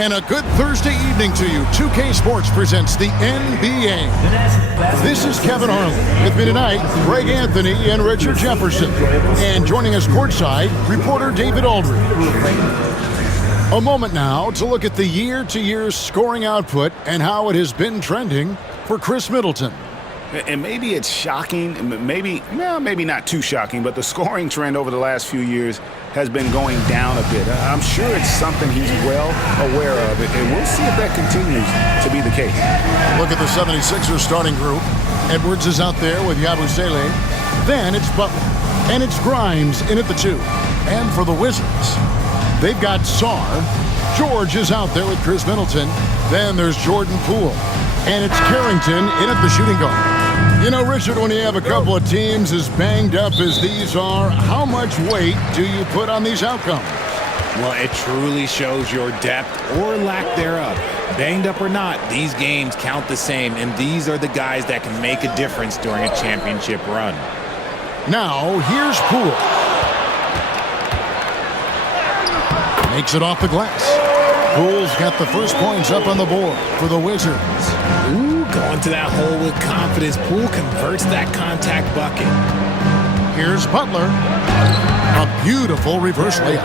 And a good Thursday evening to you. 2K Sports presents the NBA. This is Kevin Harlan. With me tonight, Greg Anthony and Richard Jefferson. And joining us courtside, reporter David Aldridge. A moment now to look at the year-to-year scoring output and how it has been trending for Chris Middleton. And maybe it's shocking, maybe not too shocking, but the scoring trend over the last few years has been going down a bit. I'm sure it's something he's well aware of, and we'll see if that continues to be the case. Look at the 76ers starting group. Edwards is out there with Yabusele. Then it's Butler. And it's Grimes in at the 2. And for the Wizards, they've got Sarr. George is out there with Chris Middleton. Then there's Jordan Poole. And it's Carrington in at the shooting guard. You know, Richard, when you have a couple of teams as banged up as these are, how much weight do you put on these outcomes? Well, it truly shows your depth or lack thereof. Banged up or not, these games count the same, and these are the guys that can make a difference during a championship run. Now, here's Poole. Makes it off the glass. Poole's got the first points up on the board for the Wizards. Ooh, going to that hole with confidence. Poole converts that contact bucket. Here's Butler. A beautiful reverse layup.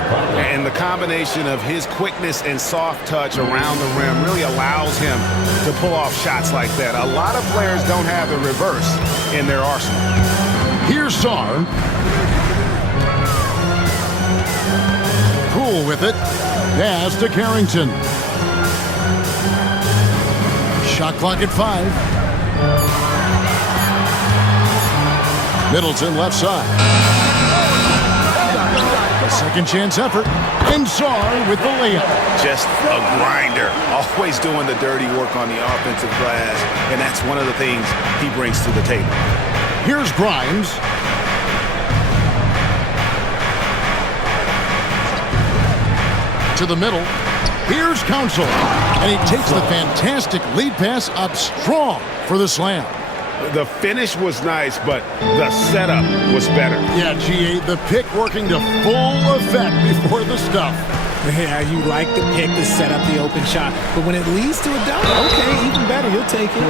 And the combination of his quickness and soft touch around the rim really allows him to pull off shots like that. A lot of players don't have the reverse in their arsenal. Here's Sarr. Poole with it. Pass to Carrington. Shot clock at 5. Middleton left side. A second chance effort. And Sarr with the layup. Just a grinder. Always doing the dirty work on the offensive glass. And that's one of the things he brings to the table. Here's Grimes. To the middle. Here's Council. And he takes the fantastic lead pass up strong for the slam. The finish was nice, but the setup was better. Yeah, GA, the pick working to full effect before the stuff. Yeah, you like the pick to set up the open shot, but when it leads to a dunk, okay, even better, you'll take it.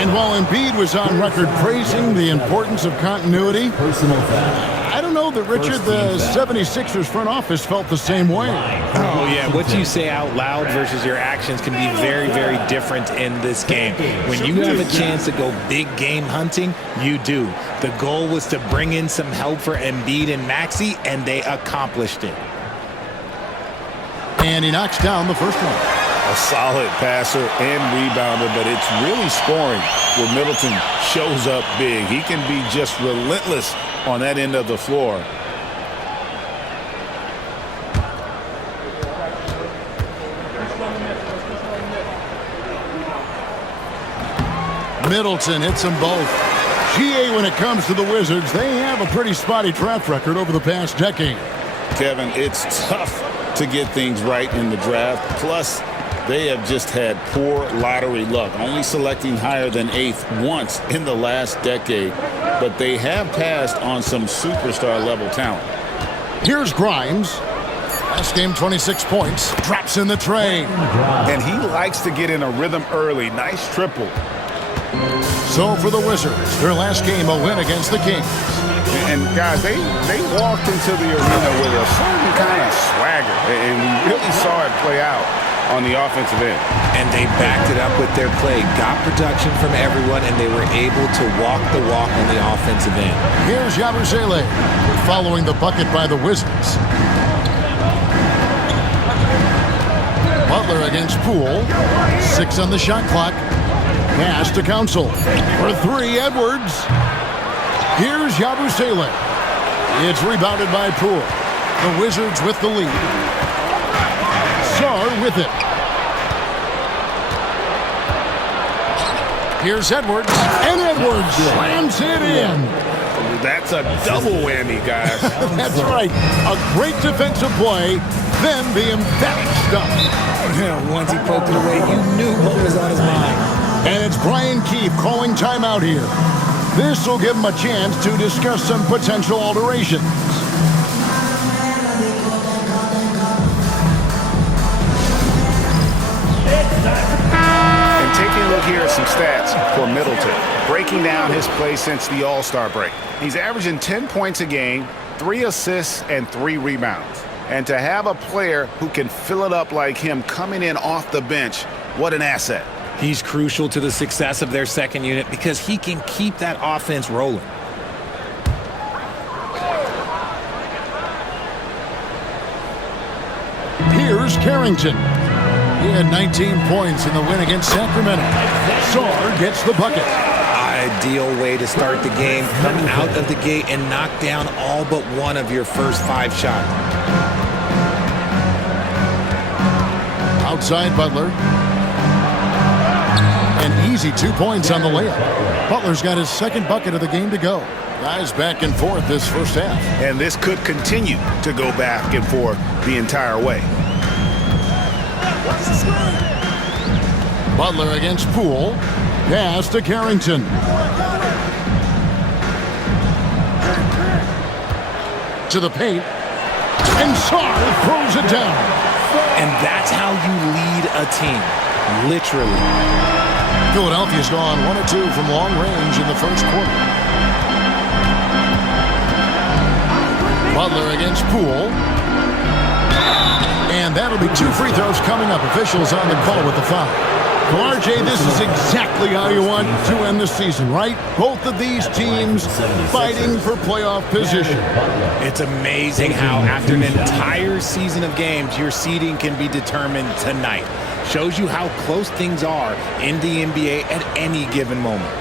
And while Embiid was on record praising the importance of continuity, I don't know that, Richard, the 76ers front office felt the same way. Oh, yeah, what you say out loud versus your actions can be very, very different in this game. When you have a chance to go big game hunting, you do. The goal was to bring in some help for Embiid and Maxey, and they accomplished it. And he knocks down the first one. A solid passer and rebounder, but it's really scoring where Middleton shows up big. He can be just relentless on that end of the floor. Middleton hits them both. GA, when it comes to the Wizards, they have a pretty spotty track record over the past decade. Kevin, it's tough to get things right in the draft. Plus, they have just had poor lottery luck, only selecting higher than 8th once in the last decade. But they have passed on some superstar-level talent. Here's Grimes. Last game, 26 points. Drops in the tray. And he likes to get in a rhythm early. Nice triple. So for the Wizards, their last game, a win against the Kings. And guys, they walked into the arena with a certain kind of swagger, and we really saw it play out on the offensive end. And they backed it up with their play, got production from everyone, and they were able to walk the walk on the offensive end. Here's Yabusele following the bucket by the Wizards. Butler against Poole. 6 on the shot clock. Pass to Council. For 3, Edwards. Here's Yabusele. It's rebounded by Poole. The Wizards with the lead. Sarr with it. Here's Edwards. And Edwards slams it in. That's a double whammy, guys. That's right. A great defensive play, then the emphatic stuff. Once he poked it away, you knew what was on his mind. And it's Brian Keefe calling timeout here. This will give him a chance to discuss some potential alterations. And taking a look here at some stats for Middleton, breaking down his play since the All-Star break. He's averaging 10 points a game, 3 assists, and 3 rebounds. And to have a player who can fill it up like him coming in off the bench, what an asset. He's crucial to the success of their second unit because he can keep that offense rolling. Here's Carrington. He had 19 points in the win against Sacramento. Saar gets the bucket. Ideal way to start the game. Come out of the gate and knock down all but one of your first 5 shots. Outside Butler. An easy 2 points on the layup. Butler's got his second bucket of the game to go. Guys back and forth this first half. And this could continue to go back and forth the entire way. Butler against Poole. Pass to Carrington. To the paint. And Saar throws it down. And that's how you lead a team. Literally. Philadelphia's gone 1 of 2 from long range in the first quarter. Butler against Poole. And that'll be 2 free throws coming up. Officials on the call with the foul. Well, RJ, this is exactly how you want to end the season, right? Both of these teams fighting for playoff position. It's amazing how after an entire season of games, your seeding can be determined tonight. Shows you how close things are in the NBA at any given moment.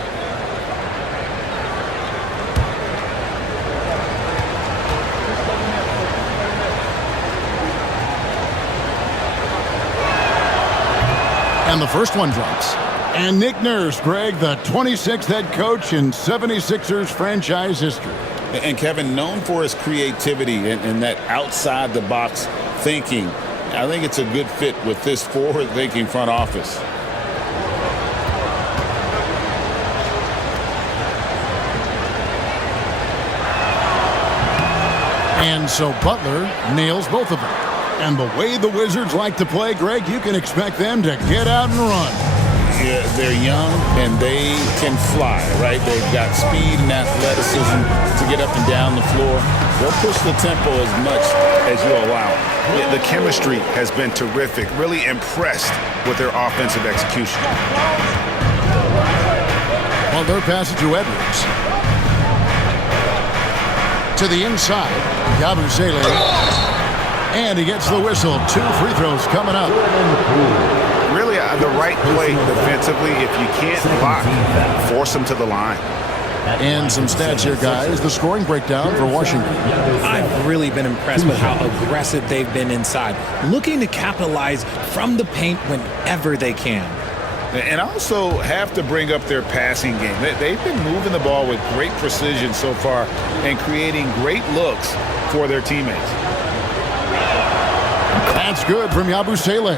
And the first one drops. And Nick Nurse, Greg, the 26th head coach in 76ers franchise history. And Kevin, known for his creativity and that outside-the-box thinking, I think it's a good fit with this forward-thinking front office. And so Butler nails both of them. And the way the Wizards like to play, Greg, you can expect them to get out and run. Yeah, they're young and they can fly, right? They've got speed and athleticism to get up and down the floor. They'll push the tempo as much as you allow. Yeah, the chemistry has been terrific. Really impressed with their offensive execution. Well, their passage to Edwards. To the inside, Yabusele. And he gets the whistle. 2 free throws coming up. Really the right play defensively. If you can't block, force them to the line. And some stats here, guys. The scoring breakdown for Washington. I've really been impressed with how aggressive they've been inside, looking to capitalize from the paint whenever they can. And also have to bring up their passing game. They've been moving the ball with great precision so far and creating great looks for their teammates. That's good from Yabusele.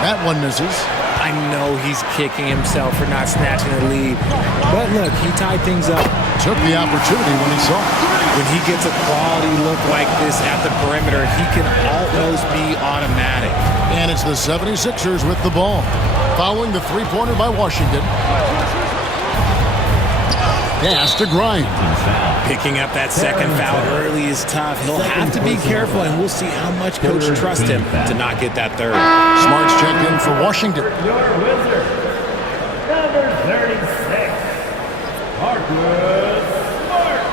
That one misses. I know he's kicking himself for not snatching the lead. But look, he tied things up. Took the opportunity when he saw it. When he gets a quality look like this at the perimeter, he can almost be automatic. And it's the 76ers with the ball. Following the three-pointer by Washington. Pass to Grimes. Picking up that second foul early is tough. He'll have to be careful, and we'll see how much coach trusts him to not get that third. Smart's checked in for Washington. Your wizard, number 36, Marcus Smart.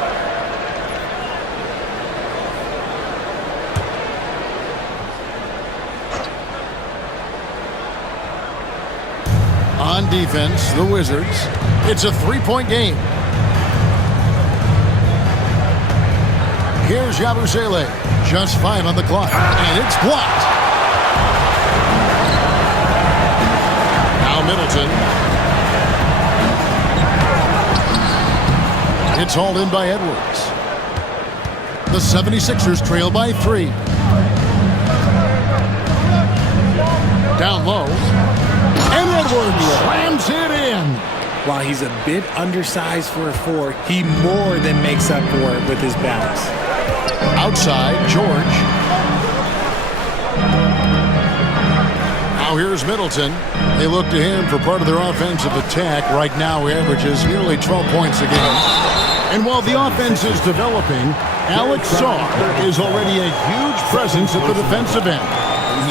On defense, the Wizards. It's a three-point game. Here's Yabusele. Just 5 on the clock. And it's blocked. Now Middleton. It's hauled in by Edwards. The 76ers trail by 3. Down low. And Edwards slams it in. While he's a bit undersized for a 4, he more than makes up for it with his balance. Outside, George. Now here's Middleton. They look to him for part of their offensive attack. Right now, he averages nearly 12 points a game. And while the offense is developing, Alex Sarr is already a huge presence at the defensive end.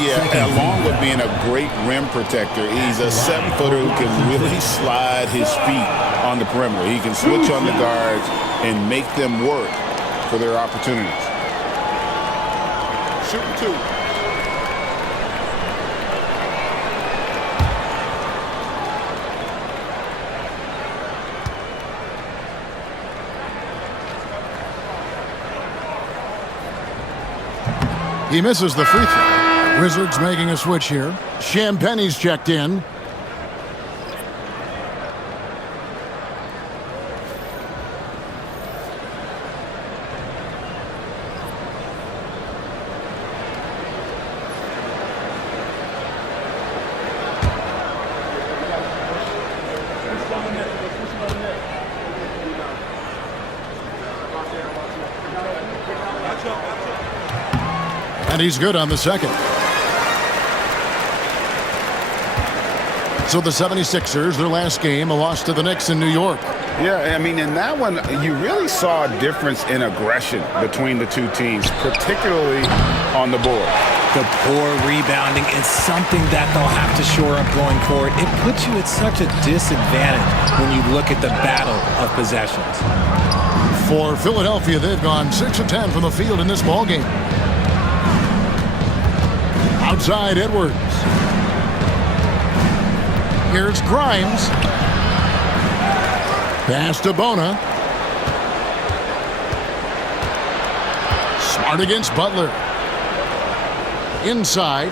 Yeah, along with being a great rim protector, he's a 7-footer who can really slide his feet on the perimeter. He can switch on the guards and make them work for their opportunities. Shooting 2. He misses the free throw. Wizards making a switch here. Champagne's checked in. And he's good on the second. So the 76ers, their last game, a loss to the Knicks in New York. Yeah, I mean, in that one, you really saw a difference in aggression between the two teams, particularly on the board. The poor rebounding is something that they'll have to shore up going forward. It puts you at such a disadvantage when you look at the battle of possessions. For Philadelphia, they've gone 6 of 10 from the field in this ballgame. Outside, Edwards. Here's Grimes. Pass to Bona. Smart against Butler. Inside.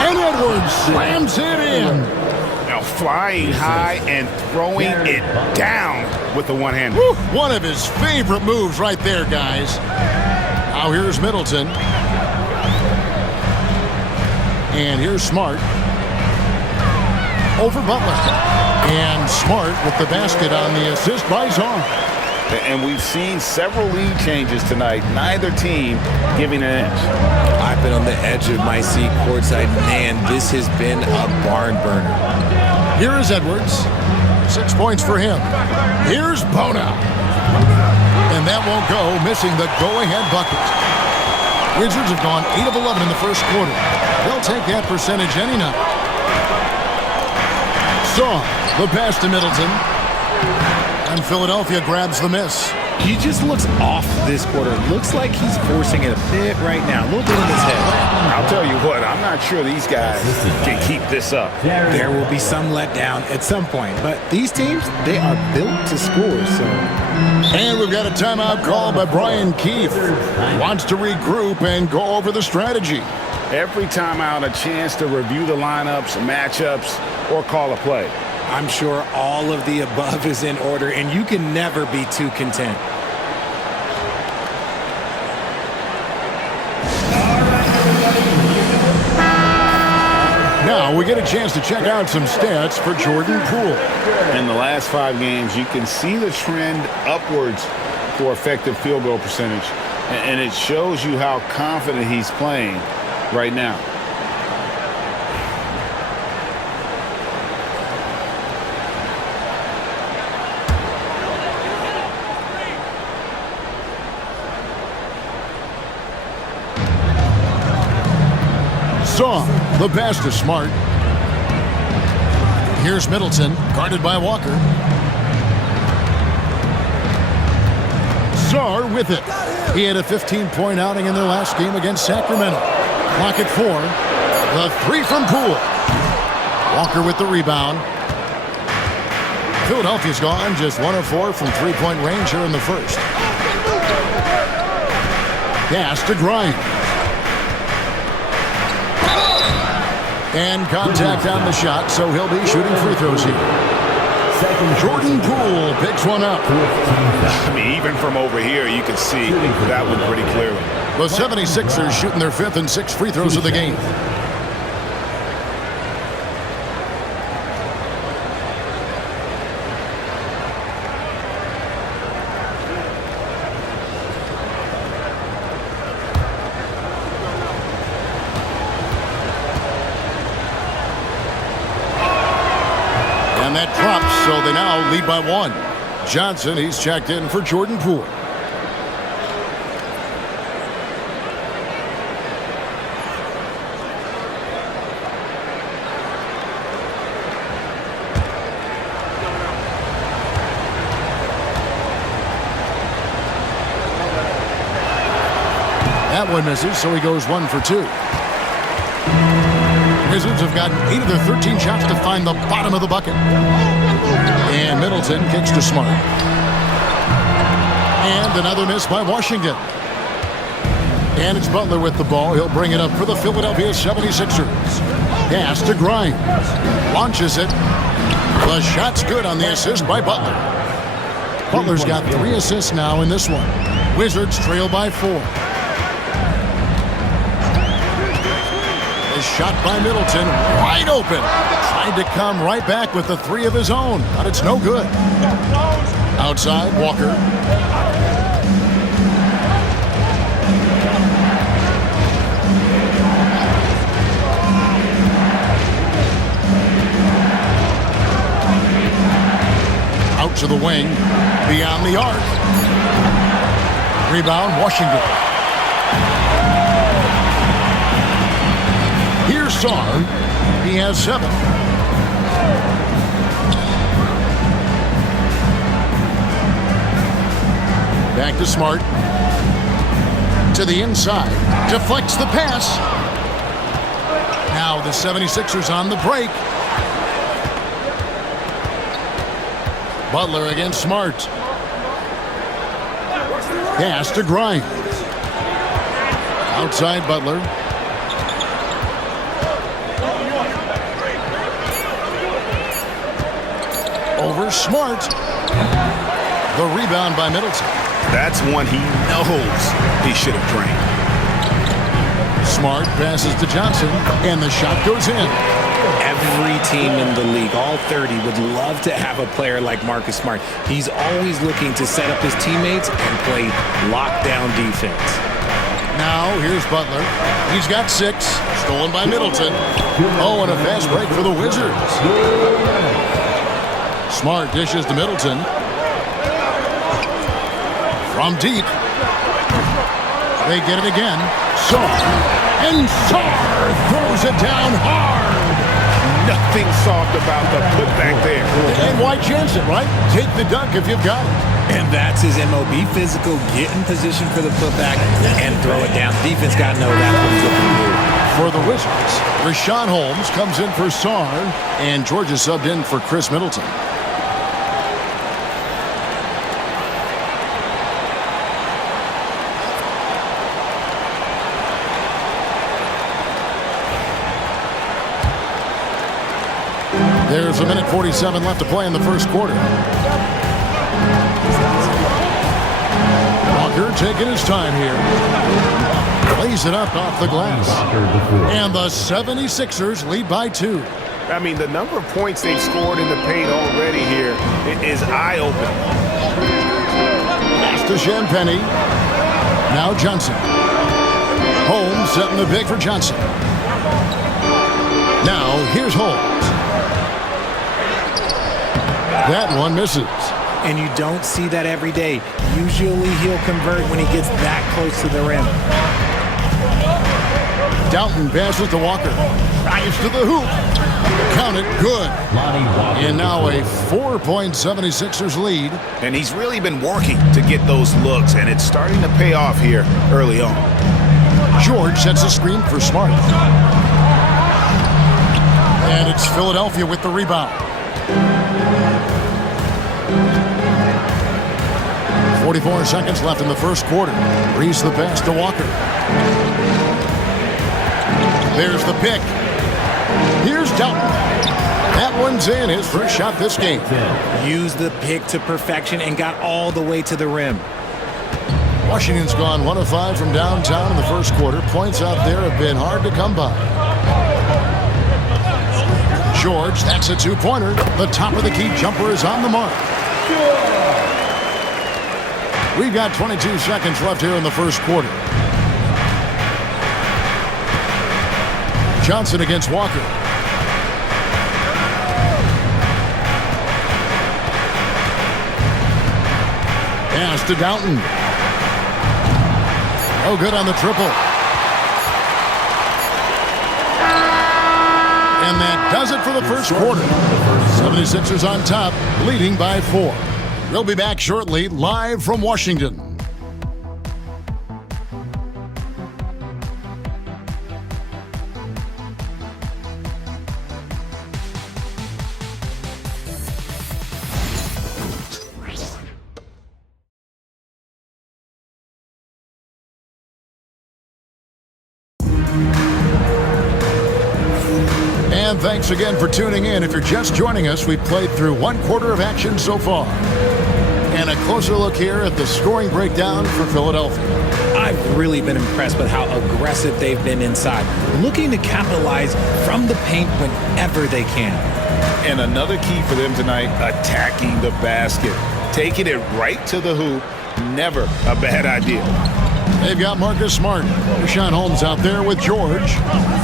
And Edwards slams it in. Now flying high and throwing it down with the one-hander. One of his favorite moves right there, guys. Now here's Middleton. And here's Smart. Over Butler. And Smart with the basket on the assist by Sarr. And we've seen several lead changes tonight. Neither team giving an edge. I've been on the edge of my seat courtside. Man, this has been a barn burner. Here is Edwards. 6 points for him. Here's Bona. And that won't go, missing the go-ahead bucket. Wizards have gone 8 of 11 in the first quarter. They'll take that percentage any night. Sarr, the pass to Middleton. And Philadelphia grabs the miss. He just looks off this quarter. Looks like he's forcing it a bit right now. A little bit in his head. I'll tell you what, I'm not sure these guys can keep this up. There will be some letdown at some point. But these teams, they are built to score. So. And we've got a timeout call by Brian Keefe. Wants to regroup and go over the strategy. Every timeout, a chance to review the lineups, matchups, or call a play. I'm sure all of the above is in order, and you can never be too content. Now we get a chance to check out some stats for Jordan Poole. In the last 5 games, you can see the trend upwards for effective field goal percentage, and it shows you how confident he's playing right now. Sarr, the pass to Smart. Here's Middleton, guarded by Walker. Sarr with it. He had a 15-point outing in their last game against Sacramento. Clock at 4. The 3 from Poole. Walker with the rebound. Philadelphia's gone just 1 of 4 from three-point range here in the first. Pass to Grimes. And contact on the shot, so he'll be shooting free throws here. Jordan Poole picks one up. I mean, even from over here, you can see that one pretty clearly. The 76ers shooting their 5th and 6th free throws of the game. And that drops, so they now lead by 1. Johnson, he's checked in for Jordan Poole. That one misses, so he goes 1 for 2. Wizards have gotten 8 of their 13 shots to find the bottom of the bucket. And Middleton kicks to Smart. And another miss by Washington. And it's Butler with the ball. He'll bring it up for the Philadelphia 76ers. Pass to Grimes. Launches it. The shot's good on the assist by Butler. Butler's got 3 assists now in this one. Wizards trail by 4. Shot by Middleton, wide open. Tried to come right back with the 3 of his own, but it's no good. Outside, Walker. Out to the wing, beyond the arc. Rebound, Washington. Here's Sarr. He has 7. Back to Smart. To the inside. Deflects the pass. Now the 76ers on the break. Butler against Smart. Pass to Grimes. Outside Butler. Over Smart. The rebound by Middleton. That's one he knows he should have drained. Smart passes to Johnson, and the shot goes in. Every team in the league, all 30, would love to have a player like Marcus Smart. He's always looking to set up his teammates and play lockdown defense. Now, here's Butler. He's got 6. Stolen by Middleton. Oh, and a fast break for the Wizards. Smart dishes to Middleton. From deep. They get it again. Sarr. And Sarr throws it down hard. Nothing soft about the putback there. And why chance it, right? Take the dunk if you've got it. And that's his MO. Be physical, get in position for the putback, and throw it down. Defense got to know that's what he's looking to do. For the Wizards, Rashawn Holmes comes in for Sarr, and Georgia subbed in for Chris Middleton. There's a minute 47 left to play in the first quarter. Walker taking his time here. Lays it up off the glass. And the 76ers lead by 2. I mean, the number of points they've scored in the paint already here is eye-opening. Pass to Champagny. Now Johnson. Holmes setting the big for Johnson. Now here's Holmes. That one misses. And you don't see that every day. Usually he'll convert when he gets that close to the rim. Dalton passes to Walker. Drives to the hoop. Count it, good. And now a 4-point 76ers lead. And he's really been working to get those looks, and it's starting to pay off here early on. George sets a screen for Smart. And it's Philadelphia with the rebound. 44 seconds left in the first quarter. Reese the pass to Walker. There's the pick. Here's Dalla. That one's in, his first shot this game. Used the pick to perfection and got all the way to the rim. Washington's gone 1 of 5 from downtown in the first quarter. Points out there have been hard to come by. George, that's a two-pointer. The top of the key jumper is on the mark. We've got 22 seconds left here in the first quarter. Johnson against Walker. Pass to Downton. Oh, good on the triple. And that does it for the first quarter. 76ers on top, leading by 4. We'll be back shortly, live from Washington. And thanks again for tuning in. If you're just joining us, we've played through 1 quarter of action so far. And a closer look here at the scoring breakdown for Philadelphia. I've really been impressed with how aggressive they've been inside, looking to capitalize from the paint whenever they can. And another key for them tonight, attacking the basket. Taking it right to the hoop, never a bad idea. They've got Marcus Smart. Richaun Holmes out there with George.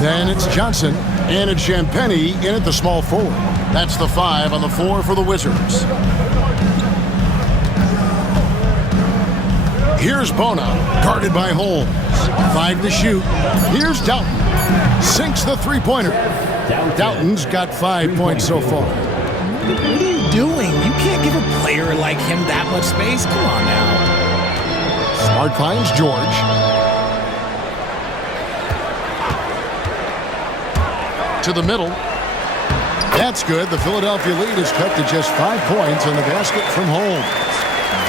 Then it's Johnson. And it's Champagnie in at the small forward. That's the 5 on the 4 for the Wizards. Here's Bona, guarded by Holmes. 5 to shoot. Here's Downton. Sinks the three-pointer. Downton's got 5 points so far. What are you doing? You can't give a player like him that much space. Come on now. Smart finds George. To the middle. That's good. The Philadelphia lead is cut to just 5 points on the basket from Holmes.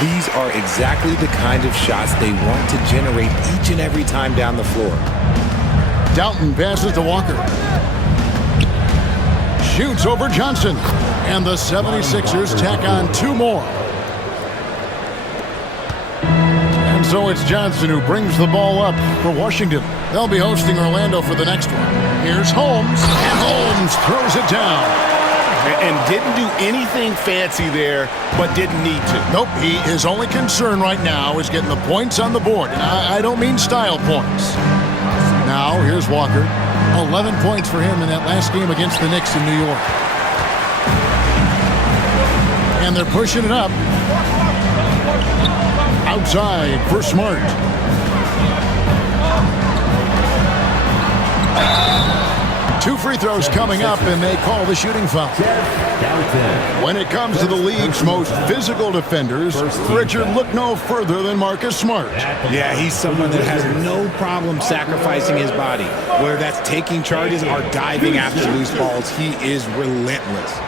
These are exactly the kind of shots they want to generate each and every time down the floor. Downton passes to Walker. Shoots over Johnson. And the 76ers tack on 2 more. And so it's Johnson who brings the ball up for Washington. They'll be hosting Orlando for the next one. Here's Holmes. And Holmes throws it down. And didn't do anything fancy there, but didn't need to. Nope, his only concern right now is getting the points on the board. And I don't mean style points. Now, here's Walker. 11 points for him in that last game against the Knicks in New York. And they're pushing it up. Outside for Smart. Two free throws coming up, and they call the shooting foul. When it comes to the league's most physical defenders, Richard, look no further than Marcus Smart. Yeah, he's someone that has no problem sacrificing his body. Whether that's taking charges or diving after loose balls, he is relentless.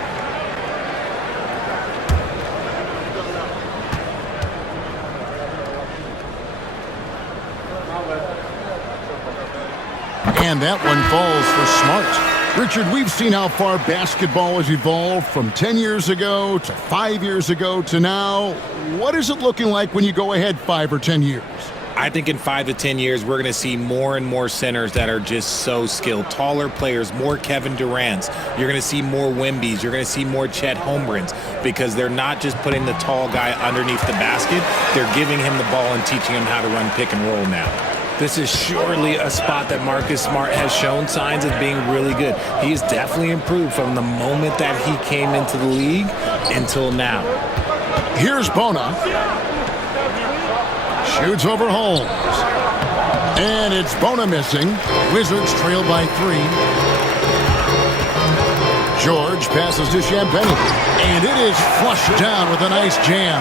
And that one falls for Smart. Richard, we've seen how far basketball has evolved from 10 years ago to 5 years ago to now. What is it looking like when you go ahead 5 or 10 years? I think in 5 to 10 years, we're going to see more and more centers that are just so skilled. Taller players, more Kevin Durant's. You're going to see more Wembys. You're going to see more Chet Holmgrens because they're not just putting the tall guy underneath the basket. They're giving him the ball and teaching him how to run pick and roll now. This is surely a spot that Marcus Smart has shown signs of being really good. He has definitely improved from the moment that he came into the league until now. Here's Bona. Shoots over Holmes. And it's Bona missing. Wizards trail by 3. George passes to Champagnie. And it is flushed down with a nice jam.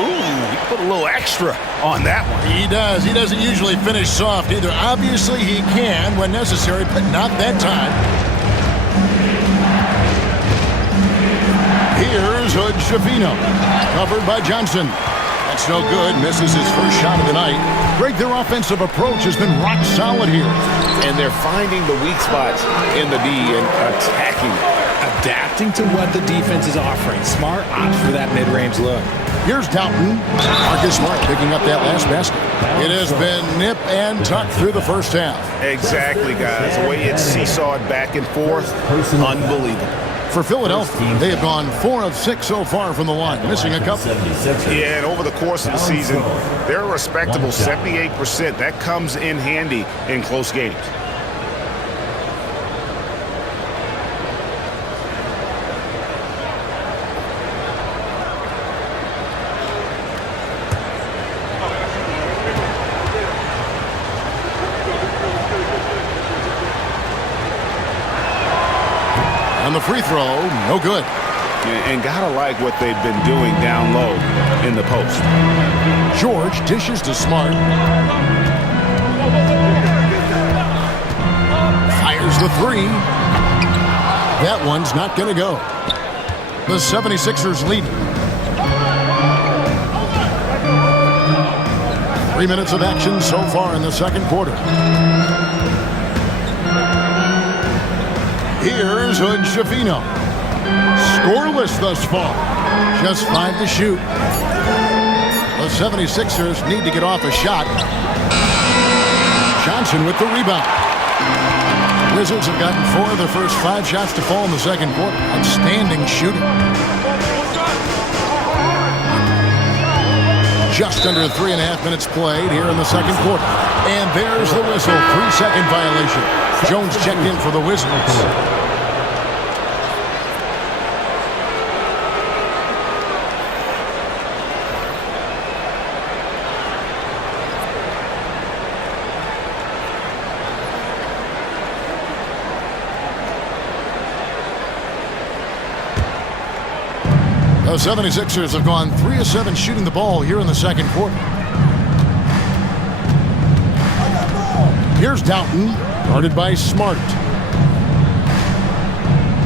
Ooh, he put a little extra on that one. He does. He doesn't usually finish soft either. Obviously, he can when necessary, but not that time. Here's Hood Schifino. Covered by Johnson. That's no good. Misses his first shot of the night. Greg, their offensive approach has been rock solid here. And they're finding the weak spots in the D and attacking it. Adapting to what the defense is offering. Smart opts for that mid-range look. Here's Doughton. Marcus Smart picking up that last basket. It has been nip and tuck through the first half. Exactly, guys. The way it's seesawed back and forth, unbelievable. For Philadelphia, they have gone 4 of 6 so far from the line, missing a couple. Yeah, and over the course of the season, they're a respectable 78%. That comes in handy in close games. On the free throw, no good. And gotta like what they've been doing down low in the post. George dishes to Smart. Fires the three. That one's not going to go. The 76ers lead. 3 minutes of action so far in the second quarter. Here's Hood-Schifino. Scoreless thus far. Just 5 to shoot. The 76ers need to get off a shot. Johnson with the rebound. Wizards have gotten 4 of their first 5 shots to fall in the second quarter. Outstanding shooting. Just under 3.5 minutes played here in the second quarter. And there's the whistle. 3-second violation. Jones checked in for the Wizards. The 76ers have gone 3 of 7 shooting the ball here in the second quarter. Here's Doughton, guarded by Smart.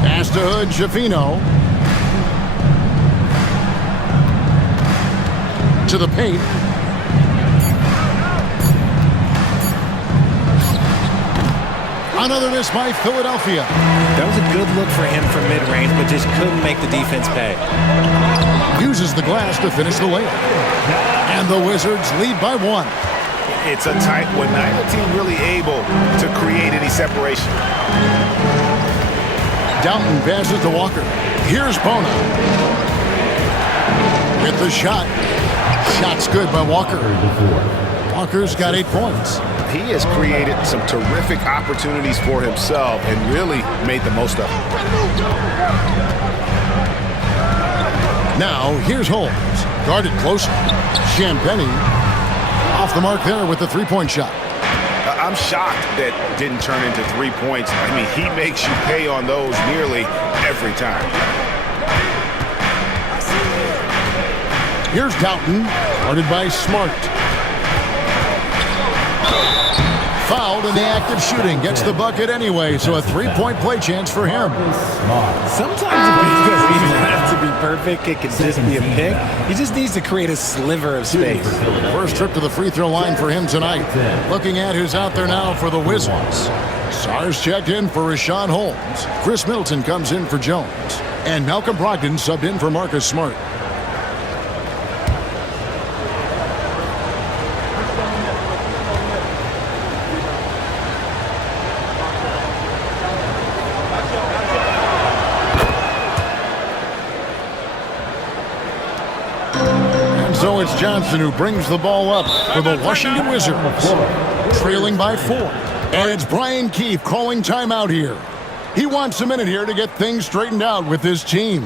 Pass to Hood-Schifino. To the paint. Another miss by Philadelphia. That was a good look for him from mid-range, but just couldn't make the defense pay. Uses the glass to finish the layup. And the Wizards lead by 1. It's a tight one. Neither team really able to create any separation. Doughton passes to Walker. Here's Bona. With the shot. Shot's good by Walker. Walker's got 8 points. He has created some terrific opportunities for himself and really made the most of them. Now, here's Holmes. Guarded closer. Champagnie off the mark there with the 3-point shot. I'm shocked that didn't turn into 3 points. I mean, he makes you pay on those nearly every time. Here's Doughton. Guarded by Smart. Fouled in the act of shooting. Gets the bucket anyway, so a 3-point play chance for him. Sometimes a pick doesn't even have to be perfect. It can just be a pick. He just needs to create a sliver of space. First trip to the free throw line for him tonight. Looking at who's out there now for the Wizards. Sars checked in for Rashawn Holmes. Chris Middleton comes in for Jones. And Malcolm Brogdon subbed in for Marcus Smart. So it's Johnson who brings the ball up for the Washington Wizards, trailing by 4. And it's Brian Keefe calling timeout here. He wants a minute here to get things straightened out with his team.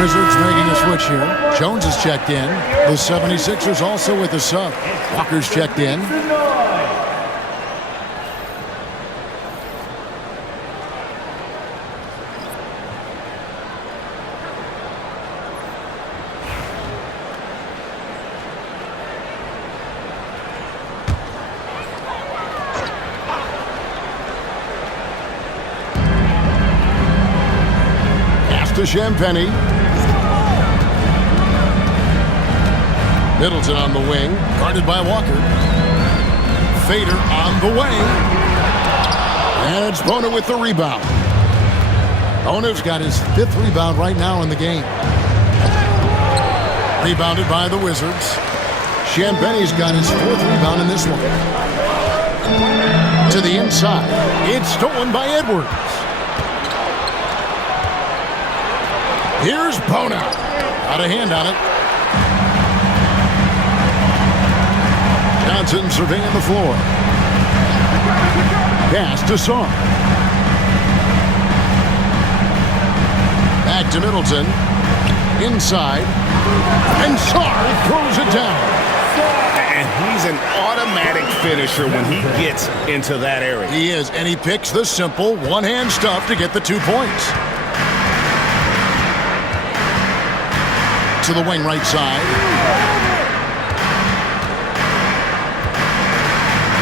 Wizards making a switch here. Jones is checked in. The 76ers also with a sub. Walker's checked in. to Champagny. Middleton on the wing, guarded by Walker. Fader on the way. And it's Bona with the rebound. Bona's got his 5th rebound right now in the game. Rebounded by the Wizards. Champagny's got his 4th rebound in this one. To the inside. It's stolen by Edwards. Here's Bona. Got a hand on it. Johnson surveying the floor. Pass to Sarr. Back to Middleton. Inside. And Sarr throws it down. And he's an automatic finisher when he gets into that area. He is, and he picks the simple one-hand stuff to get the 2 points. To the wing right side.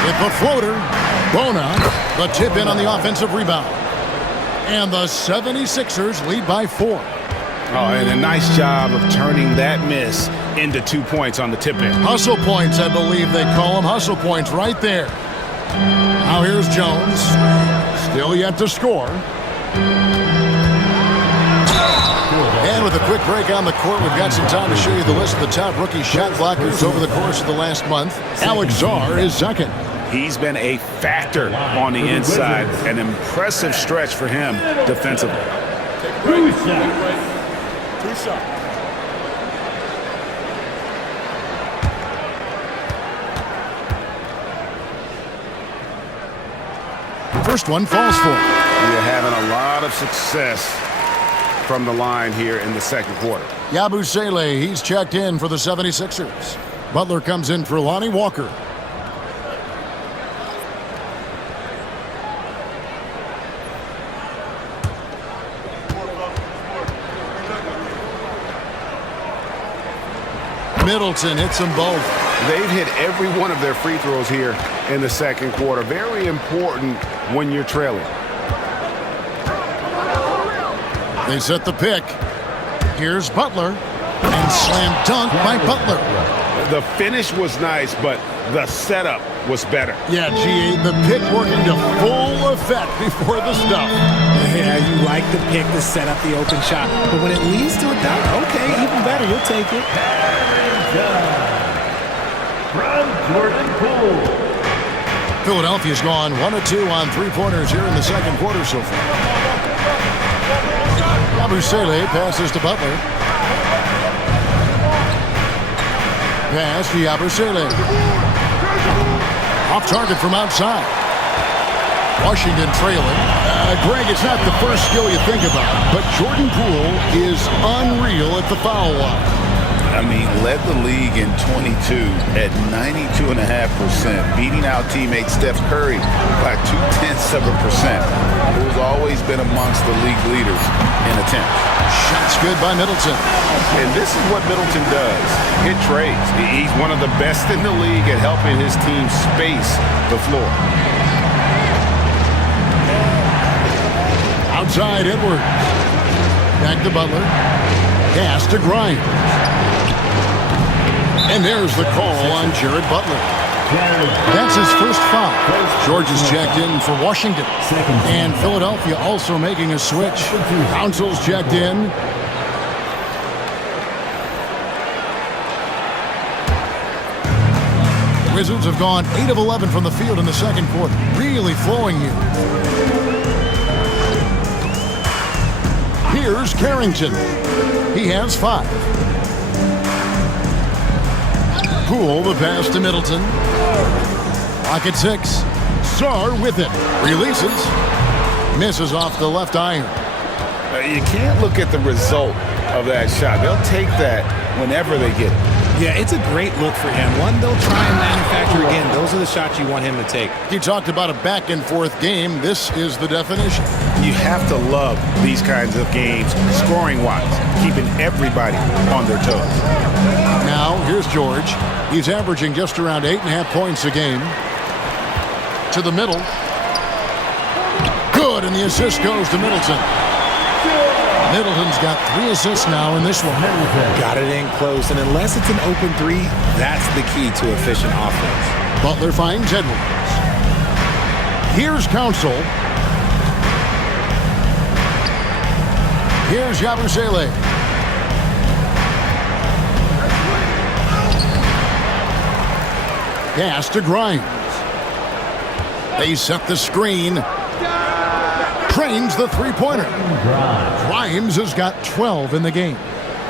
With the floater, Bona, the tip in on the offensive rebound. And the 76ers lead by 4. Oh, and a nice job of turning that miss into 2 points on the tip-in. Hustle points, I believe they call them. Hustle points right there. Now here's Jones. Still yet to score. And with a quick break on the court, we've got some time to show you the list of the top rookie shot blockers over the course of the last month. Alex Sarr is second. He's been a factor on the inside. An impressive stretch for him defensively. Two shots. First one falls for. You're having a lot of success from the line here in the second quarter. Yabusele, he's checked in for the 76ers. Butler comes in for Lonnie Walker. Middleton hits them both. They've hit every one of their free throws here in the second quarter. Very important when you're trailing. They set the pick. Here's Butler. And slam dunk by Butler. The finish was nice, but the setup was better. Yeah, G.A., the pick working to full effect before the stuff. Yeah, you like the pick to set up the open shot. But when it leads to a dunk, okay, even better, you'll take it. From Jordan Poole. Philadelphia's gone 1 of 2 on three-pointers here in the second quarter so far. Yabusele passes to Butler. Pass to Yabusele. Off target from outside. Washington trailing. Greg, it's not the first skill you think about, but Jordan Poole is unreal at the foul line. I mean, led the league in 22 at 92.5%, beating out teammate Steph Curry by 0.2%. Who's always been amongst the league leaders in attempts. Shots good by Middleton. And this is what Middleton does. Hit trades. He's one of the best in the league at helping his team space the floor. Outside Edwards. Back to Butler. Pass to Grimes. And there's the call on Jared Butler. That's his first foul. George is checked in for Washington. And Philadelphia also making a switch. Council's checked in. The Wizards have gone 8 of 11 from the field in the second quarter. Really flowing here. Here's Carrington. He has 5. Poole, the pass to Middleton. Clock at 6. Sarr with it. Releases. Misses off the left iron. You can't look at the result of that shot. They'll take that whenever they get it. Yeah, it's a great look for him. One they'll try and manufacture again. Those are the shots you want him to take. You talked about a back-and-forth game. This is the definition. You have to love these kinds of games, scoring-wise, keeping everybody on their toes. Now, here's George. He's averaging just around 8.5 points a game. To the middle. Good, and the assist goes to Middleton. Middleton's got 3 assists now in this one. Got it in close, and unless it's an open three, that's the key to efficient offense. Butler finds Edwards. Here's Council. Here's Yabusele. Pass to Grimes. They set the screen. Trains the three-pointer. Grimes has got 12 in the game.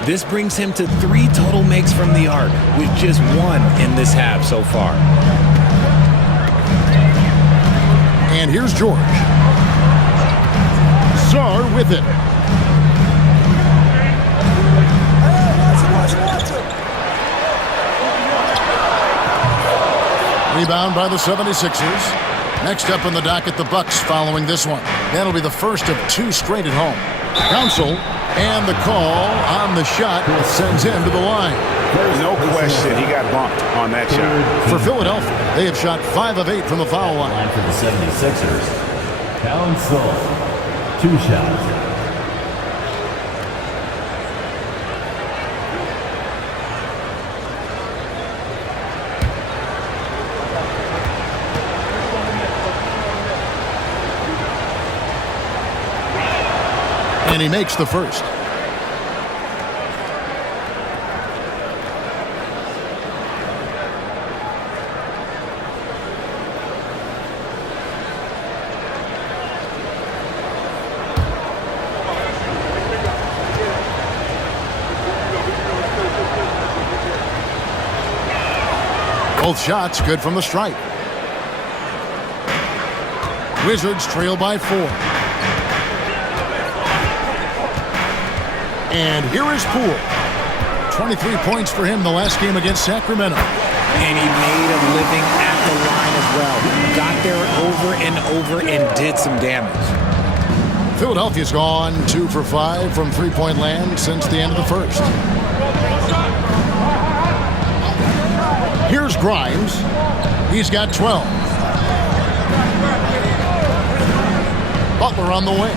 This brings him to 3 total makes from the arc, with just 1 in this half so far. And here's George. Czar with it. Rebound by the 76ers. Next up in the docket, the Bucks following this one. That'll be the first of 2 straight at home. Council, and the call on the shot sends him to the line. There's no question he got bumped on that shot. For Philadelphia, they have shot 5 of 8 from the foul line. For the 76ers, Council, 2 shots. And he makes the first. Both shots good from the stripe. Wizards trail by 4. And here is Poole. 23 points for him the last game against Sacramento. And he made a living at the line as well. Got there over and over and did some damage. Philadelphia's gone 2 for 5 from three-point land since the end of the first. Here's Grimes. He's got 12. Butler on the wing.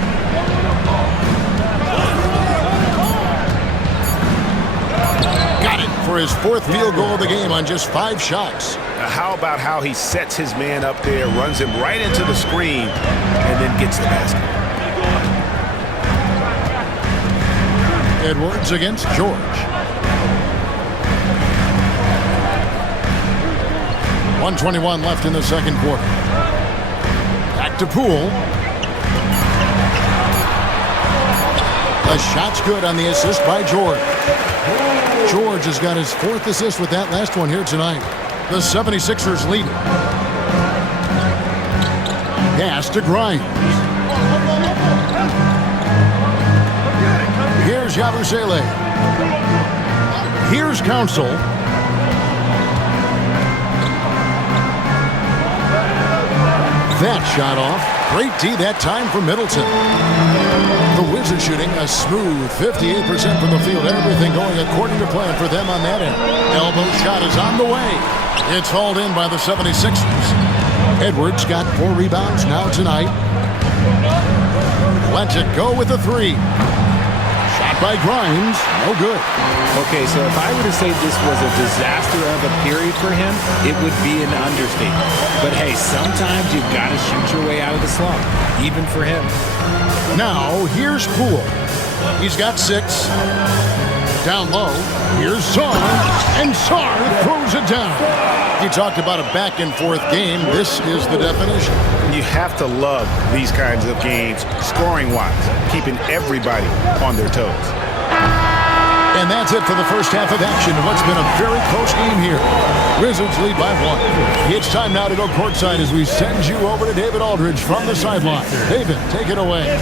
Got it for his 4th field goal of the game on just 5 shots. How about how he sets his man up there, runs him right into the screen, and then gets the basket. Edwards against George. .121 left in the second quarter. Back to Poole. The shot's good on the assist by George. George has got his 4th assist with that last one here tonight. The 76ers lead. Pass to Grimes. Here's Yabusele. Here's Council. That shot off. Great D that time for Middleton. The Wizards shooting a smooth 58% from the field. Everything going according to plan for them on that end. Elbow shot is on the way. It's hauled in by the 76ers. Edwards got 4 rebounds now tonight. Lets it go with a 3. Shot by Grimes. No good. Okay, so if I were to say this was a disaster of a period for him, it would be an understatement. But hey, sometimes you've got to shoot your way out of the slump, even for him. Now, here's Poole. He's got 6. Down low, here's Czar, and Czar throws it down. You talked about a back-and-forth game. This is the definition. You have to love these kinds of games, scoring-wise, keeping everybody on their toes. And that's it for the first half of action in what's been a very close game here. Wizards lead by 1. It's time now to go courtside as we send you over to David Aldridge from the sideline. David, take it away.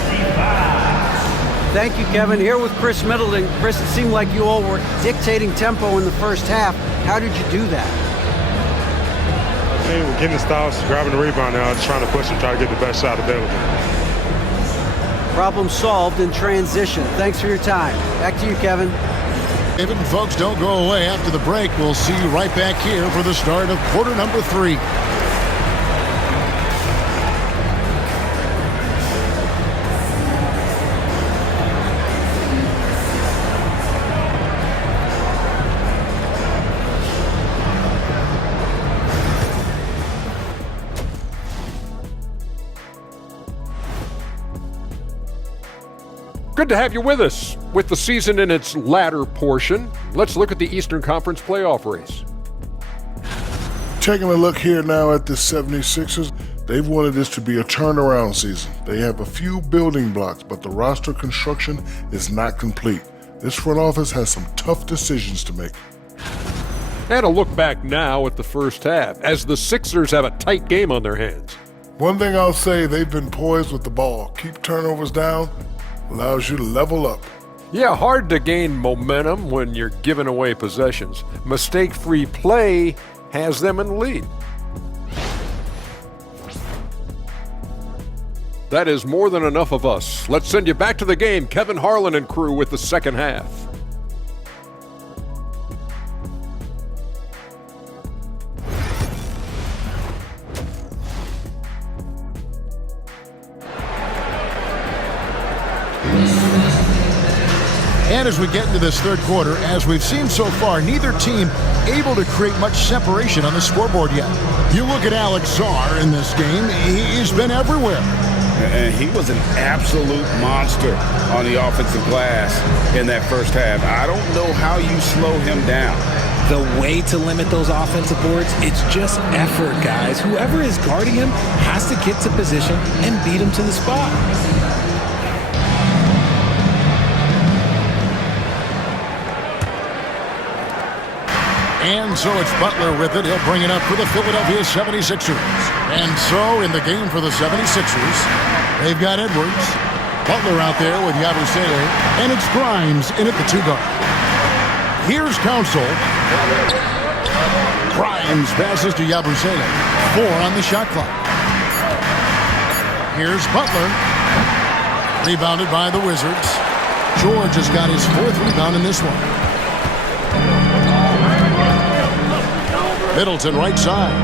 Thank you, Kevin. Here with Chris Middleton. Chris, it seemed like you all were dictating tempo in the first half. How did you do that? I mean, we're getting the styles, grabbing the rebound now, just trying to push and try to get the best shot available. Problem solved in transition. Thanks for your time. Back to you, Kevin. David and folks, don't go away. After the break, we'll see you right back here for the start of quarter number 3. Good to have you with us. With the season in its latter portion, let's look at the Eastern Conference playoff race. Taking a look here now at the 76ers, they've wanted this to be a turnaround season. They have a few building blocks, but the roster construction is not complete. This front office has some tough decisions to make. And a look back now at the first half, as the Sixers have a tight game on their hands. One thing I'll say, they've been poised with the ball. Keep turnovers down, allows you to level up. Yeah, hard to gain momentum when you're giving away possessions. Mistake-free play has them in the lead. That is more than enough of us. Let's send you back to the game. Kevin Harlan and crew with the second half. And as we get into this third quarter, as we've seen so far, neither team able to create much separation on the scoreboard yet. You look at Alex Czar in this game, he's been everywhere. And he was an absolute monster on the offensive glass in that first half. I don't know how you slow him down. The way to limit those offensive boards, it's just effort, guys. Whoever is guarding him has to get to position and beat him to the spot. And so it's Butler with it. He'll bring it up for the Philadelphia 76ers. And so in the game for the 76ers, they've got Edwards. Butler out there with Yabusele. And it's Grimes in at the 2-guard. Here's Council. Grimes passes to Yabusele. 4 on the shot clock. Here's Butler. Rebounded by the Wizards. George has got his 4th rebound in this one. Middleton right side.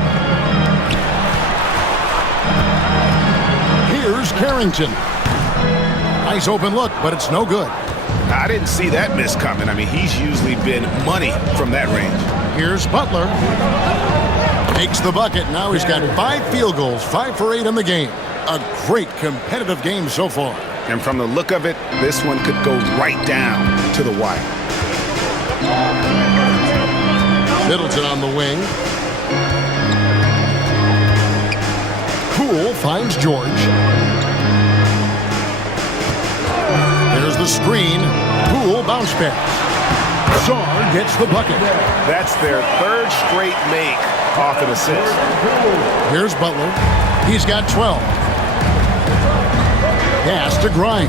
Here's Carrington. Nice open look, but it's no good. I didn't see that miss coming. I mean, he's usually been money from that range. Here's Butler. Makes the bucket. Now he's got 5 field goals, 5 for 8 in the game. A great competitive game so far. And from the look of it, this one could go right down to the wire. Middleton on the wing. Poole finds George. There's the screen. Poole bounce pass. Czar gets the bucket. That's their 3rd straight make off an assist. Here's Butler. He's got 12. Pass to Grimes.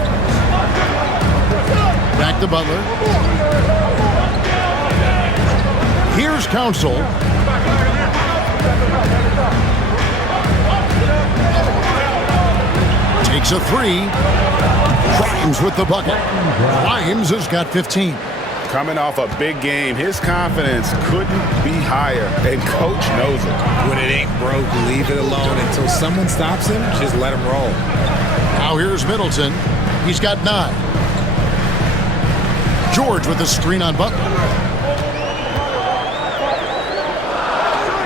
Back to Butler. Here's Council. Takes a 3. Grimes with the bucket. Grimes has got 15. Coming off a big game, his confidence couldn't be higher, and coach knows it. When it ain't broke, leave it alone until someone stops him. Just let him roll. Now here's Middleton. He's got 9. George with the screen on Butler.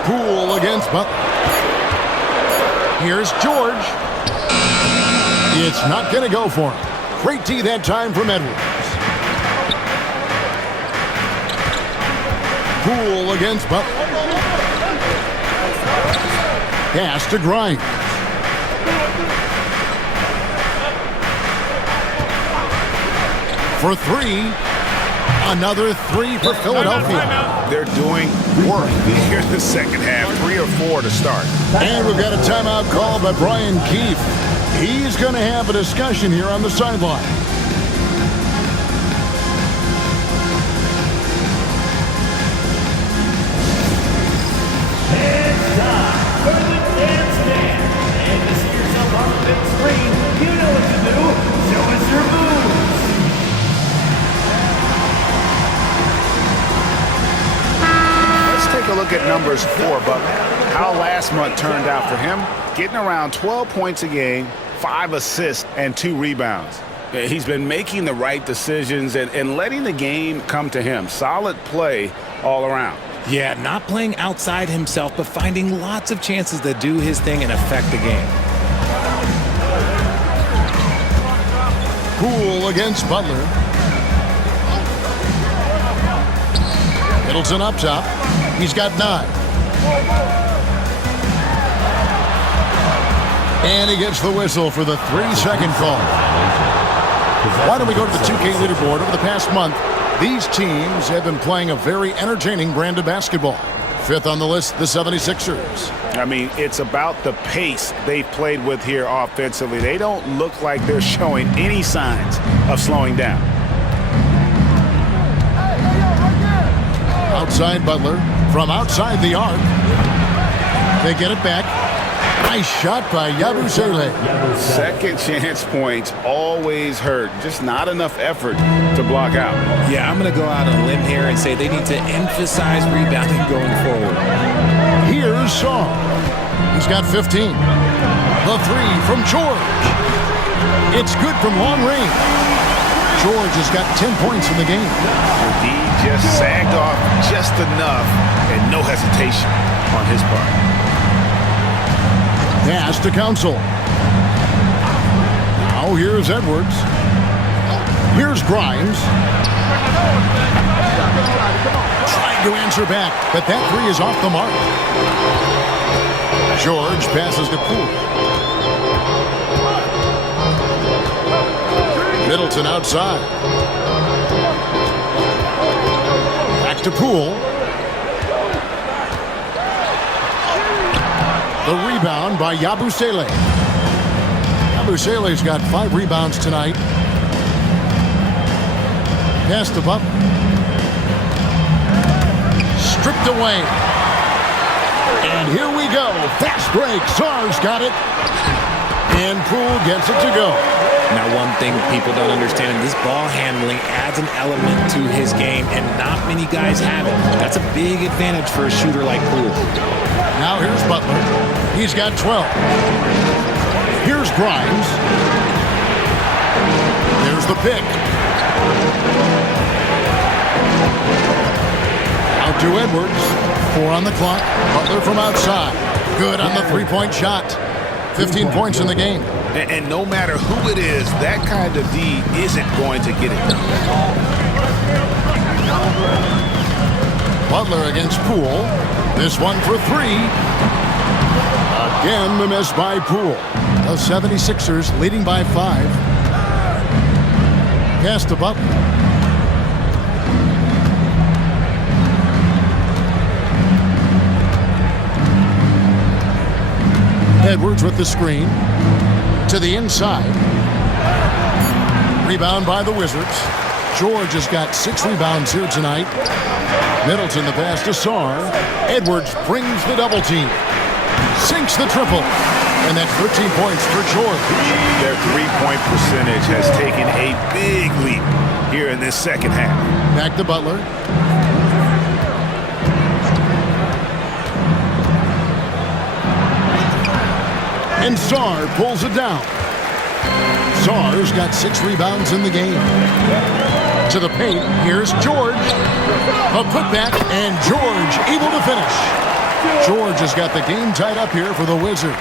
Poole against Butler. Here's George. It's not going to go for him. Great D that time from Edwards. Poole against Butler. Pass to Grimes. For 3. Another 3 for Philadelphia. They're doing work here in the second half. 3 or 4 to start. And we've got a timeout call by Brian Keefe. He's going to have a discussion here on the sideline. It's time for the dance dance. And to see yourself on the big screen, you know what to do. Show us your moves. Let's take a look at numbers for Butler. How last month turned out for him. Getting around 12 points a game, 5 assists, and 2 rebounds. He's been making the right decisions and letting the game come to him. Solid play all around. Yeah, not playing outside himself, but finding lots of chances to do his thing and affect the game. Poole against Butler. Middleton up top. He's got 9. And he gets the whistle for the 3-second call. Why don't we go to the 2K leaderboard? Over the past month, these teams have been playing a very entertaining brand of basketball. 5th on the list, the 76ers. I mean, it's about the pace they've played with here offensively. They don't look like they're showing any signs of slowing down. Outside Butler, from outside the arc. They get it back. Nice shot by Yabusele. Second chance points always hurt. Just not enough effort to block out. Yeah, I'm going to go out on a limb here and say they need to emphasize rebounding going forward. Here's Shaw. He's got 15. The 3 from George. It's good from long range. George has got 10 points in the game. D just sagged off just enough and no hesitation on his part. Pass to Council. Now here's Edwards. Here's Grimes. Trying to answer back, but that 3 is off the mark. George passes to Poole. Middleton outside. Back to Poole. The rebound by Yabusele. Yabusele's got 5 rebounds tonight. Pass to Butler. Stripped away. And here we go. Fast break. Sarr's got it. And Poole gets it to go. Now, one thing people don't understand, this ball handling adds an element to his game, and not many guys have it. That's a big advantage for a shooter like Poole. Now here's Butler. He's got 12. Here's Grimes. There's the pick. Out to Edwards. 4 on the clock. Butler from outside. Good on the 3-point shot. 15 points in the game. And no matter who it is, that kind of D isn't going to get it done. Butler against Poole. This one for 3. Again, the miss by Poole. The 76ers leading by 5. Pass to Butler. Edwards with the screen. To the inside. Rebound by the Wizards. George has got 6 rebounds here tonight. Middleton the pass to Sarr. Edwards brings the double team. Sinks the triple. And that's 13 points for George. Their 3-point percentage has taken a big leap here in this second half. Back to Butler. And Sarr pulls it down. Sarr's got 6 rebounds in the game. To the paint, here's George. A putback, and George able to finish. George has got the game tied up here for the Wizards.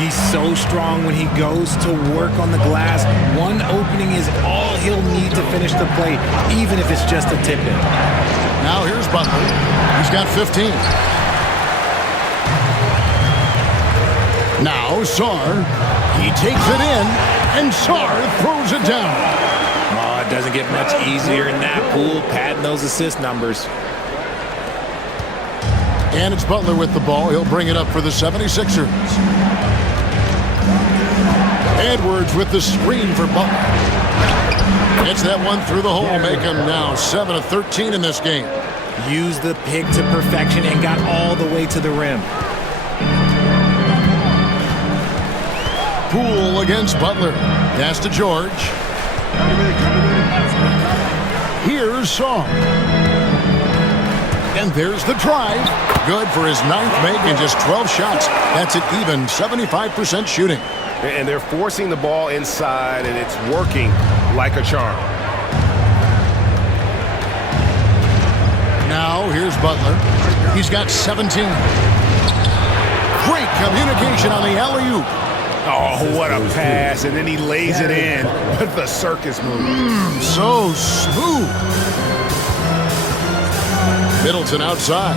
He's so strong when he goes to work on the glass. One opening is all he'll need to finish the play, even if it's just a tip-in. Now here's Butler. He's got 15. Now Sarr. He takes it in, and Sarr throws it down. Oh, it doesn't get much easier than that. Poole padding those assist numbers. And it's Butler with the ball. He'll bring it up for the 76ers. Edwards with the screen for Butler. Gets that one through the hole, make him now 7 of 13 in this game. Used the pick to perfection and got all the way to the rim. Poole against Butler. Pass to George. Here's Shaw. And there's the drive. Good for his 9th make in just 12 shots. That's an even 75% shooting. And they're forcing the ball inside, and it's working like a charm. Now here's Butler. He's got 17. Great communication on the alley-oop. Oh, what a pass. And then he lays it in with the circus move. So smooth. Middleton outside.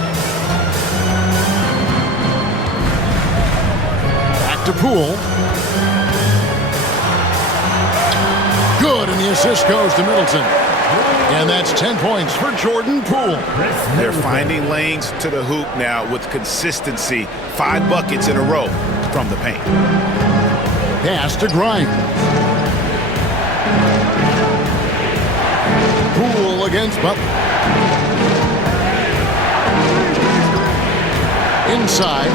Back to Poole. Good, and the assist goes to Middleton. And that's 10 points for Jordan Poole. They're finding lanes to the hoop now with consistency. 5 buckets in a row from the paint. Pass to Grimes. Poole against Butler. Inside.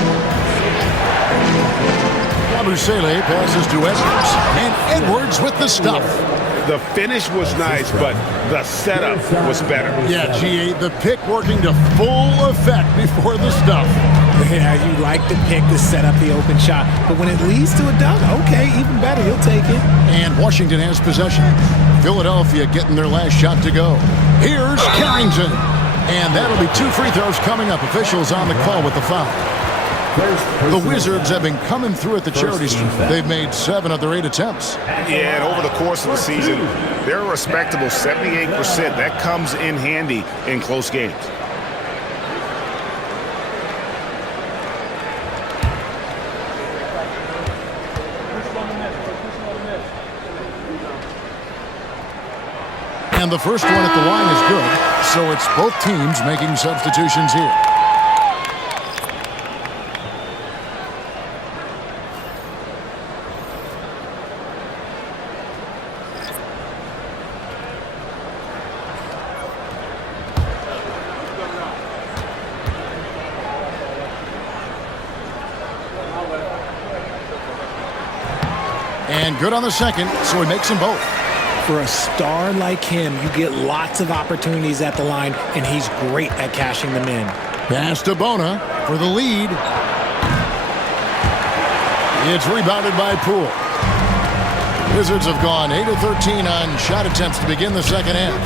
Yabusele passes to Edwards. And Edwards with the stuff. The finish was nice, but the setup was better. Yeah, GA, the pick working to full effect before the stuff. Yeah, you like the pick to set up the open shot. But when it leads to a dunk, okay, even better, you'll take it. And Washington has possession. Philadelphia getting their last shot to go. Here's Carrington. And that'll be 2 free throws coming up. Officials on the call with the foul. The Wizards have been coming through at the charity stripe. They've made 7 of their 8 attempts. Yeah, and over the course of the season, they're a respectable 78%. That comes in handy in close games. And the first one at the line is good, so it's both teams making substitutions here. And good on the second, so he makes them both. For a star like him, you get lots of opportunities at the line, and he's great at cashing them in. Pass to Bona for the lead. It's rebounded by Poole. Wizards have gone 8 of 13 on shot attempts to begin the second half.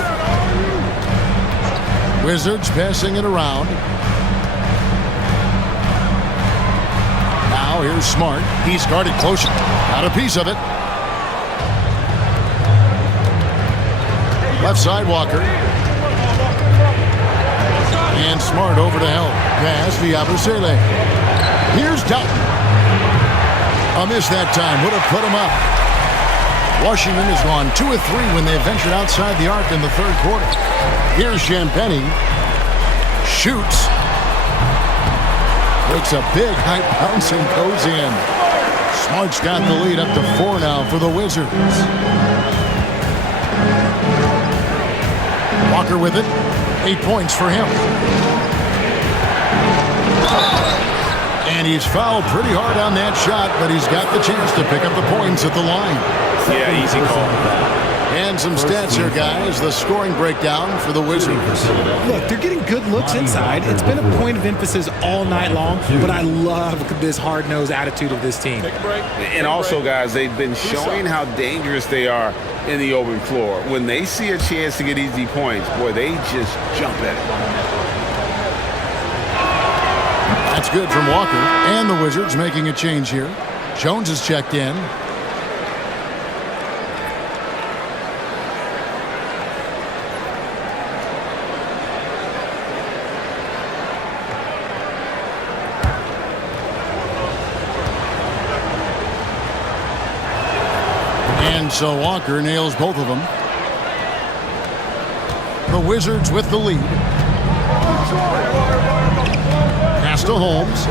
Wizards passing it around. Now here's Smart. He's guarded closer. Got a piece of it. Left side, Walker. And Smart over to help. Pass to Yabusele. Here's Dalla. A miss that time. Would have put him up. Washington has gone 2 of 3 when they ventured outside the arc in the third quarter. Here's Champagnie. Shoots. Makes a big high bounce and goes in. Smart's got the lead up to 4 now for the Wizards. Walker with it. 8 points for him. And he's fouled pretty hard on that shot, but he's got the chance to pick up the points at the line. Yeah, easy call. And some stats here, guys. The scoring breakdown for the Wizards. Look, they're getting good looks inside. It's been a point of emphasis all night long, but I love this hard-nosed attitude of this team. And also, guys, they've been showing how dangerous they are in the open floor. When they see a chance to get easy points, boy, they just jump at it. That's good from Walker. And the Wizards making a change here. Jones is checked in. And so Walker nails both of them. The Wizards with the lead. Pass to Holmes.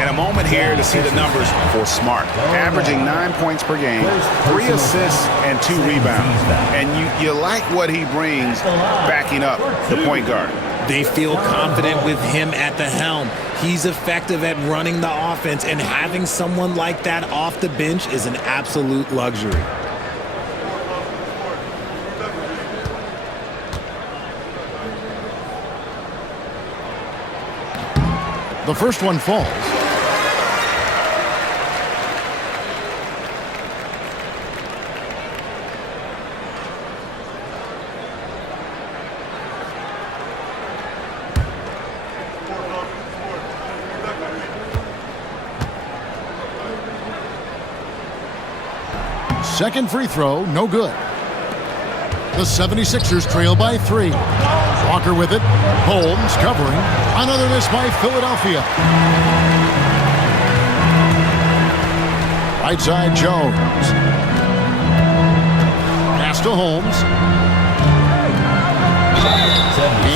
And a moment here to see the numbers for Smart. Averaging 9 points per game, 3 assists, and 2 rebounds. And you like what he brings backing up the point guard. They feel confident with him at the helm. He's effective at running the offense, and having someone like that off the bench is an absolute luxury. The first one falls. Second free throw, no good. The 76ers trail by 3. Walker with it. Holmes covering. Another miss by Philadelphia. Right side, Jones. Pass to Holmes.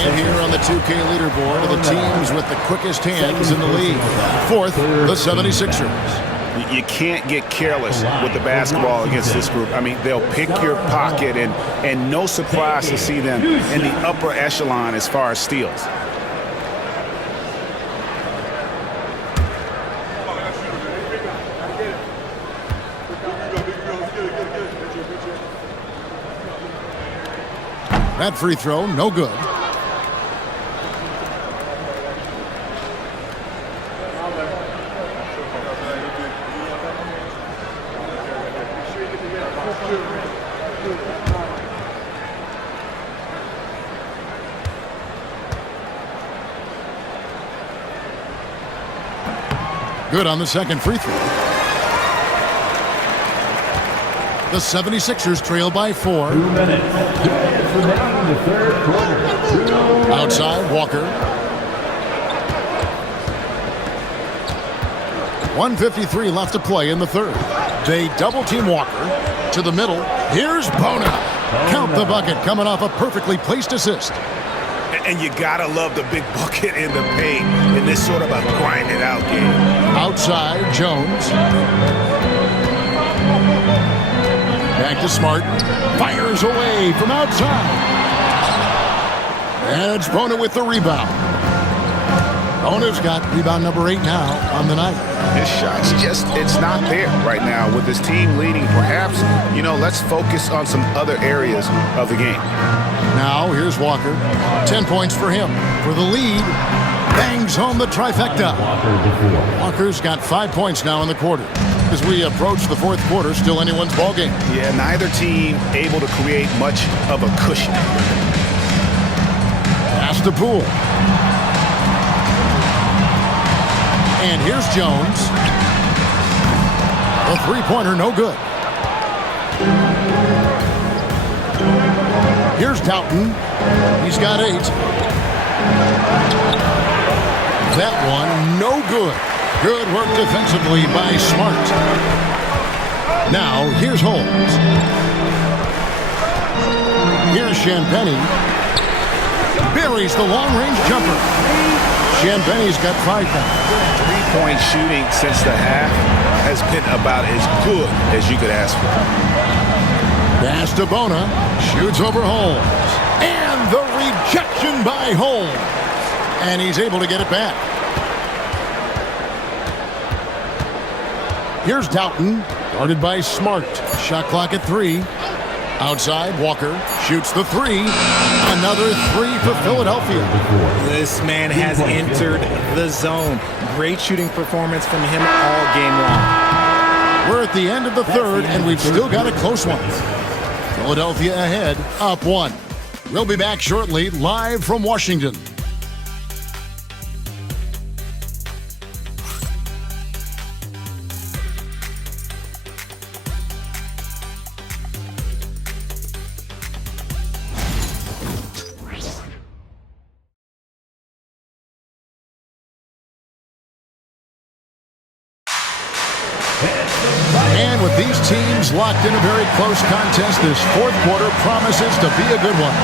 And here on the 2K leaderboard are the teams with the quickest hands in the league. Fourth, the 76ers. You can't get careless with the basketball against this group. I mean, they'll pick your pocket, and no surprise to see them in the upper echelon as far as steals. That free throw, no good. Good on the second free throw. The 76ers trail by 4. 2 minutes. Now in the third quarter. Outside, Walker. 1:53 left to play in the third. They double-team Walker to the middle. Here's Bona. Count the bucket coming off a perfectly placed assist. And you gotta love the big bucket in the paint in this sort of a grind-it-out game. Outside, Jones. Back to Smart. Fires away from outside. And it's Bona with the rebound. Bona's got rebound number 8 now on the night. His shot's it's not there right now with his team leading. Perhaps, let's focus on some other areas of the game. Now, here's Walker. 10 points for him. For the lead, bangs home the trifecta. Walker's got 5 points now in the quarter. As we approach the fourth quarter, still anyone's ballgame. Yeah, neither team able to create much of a cushion. Pass to Poole. And here's Jones. A three-pointer, no good. Here's Doughton. He's got 8. That one, no good. Good work defensively by Smart. Now, here's Holmes. Here's Champagnie. Buries the long-range jumper. Champagnie's got 5 now. Three-point shooting since the half has been about as good as you could ask for. Pass to Bona. Shoots over Holmes. And the rejection by Holmes. And he's able to get it back. Here's Doughton. Guarded by Smart. Shot clock at 3. Outside, Walker shoots the 3. Another 3 for Philadelphia. This man has entered the zone. Great shooting performance from him all game long. We're at the end of the third, and we've still got a close one. Philadelphia ahead, up 1. We'll be back shortly, live from Washington. And with these teams locked in a very close contest, this fourth quarter promises to be a good one.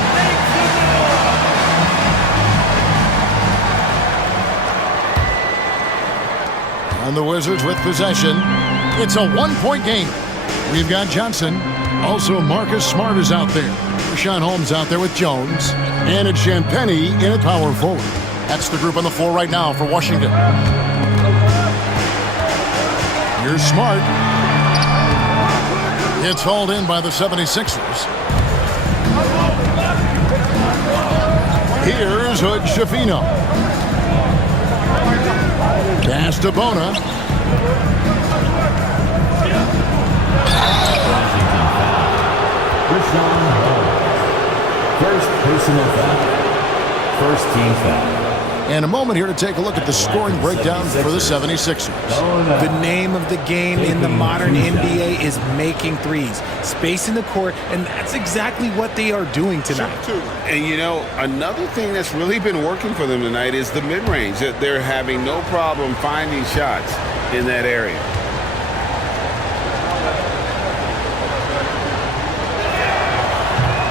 And the Wizards with possession. It's a one-point game. We've got Johnson. Also, Marcus Smart is out there. Rashawn Holmes out there with Jones. And it's Champagnie in at power forward. That's the group on the floor right now for Washington. Here's Smart. It's hauled in by the 76ers. Here's Hood Schifino. Pass to Bona. First personal foul. First team foul. And a moment here to take a look at the scoring breakdown for the 76ers. The name of the game in the modern NBA is making threes, spacing the court, and that's exactly what they are doing tonight. And, you know, another thing that's really been working for them tonight is the mid-range. That they're having no problem finding shots in that area.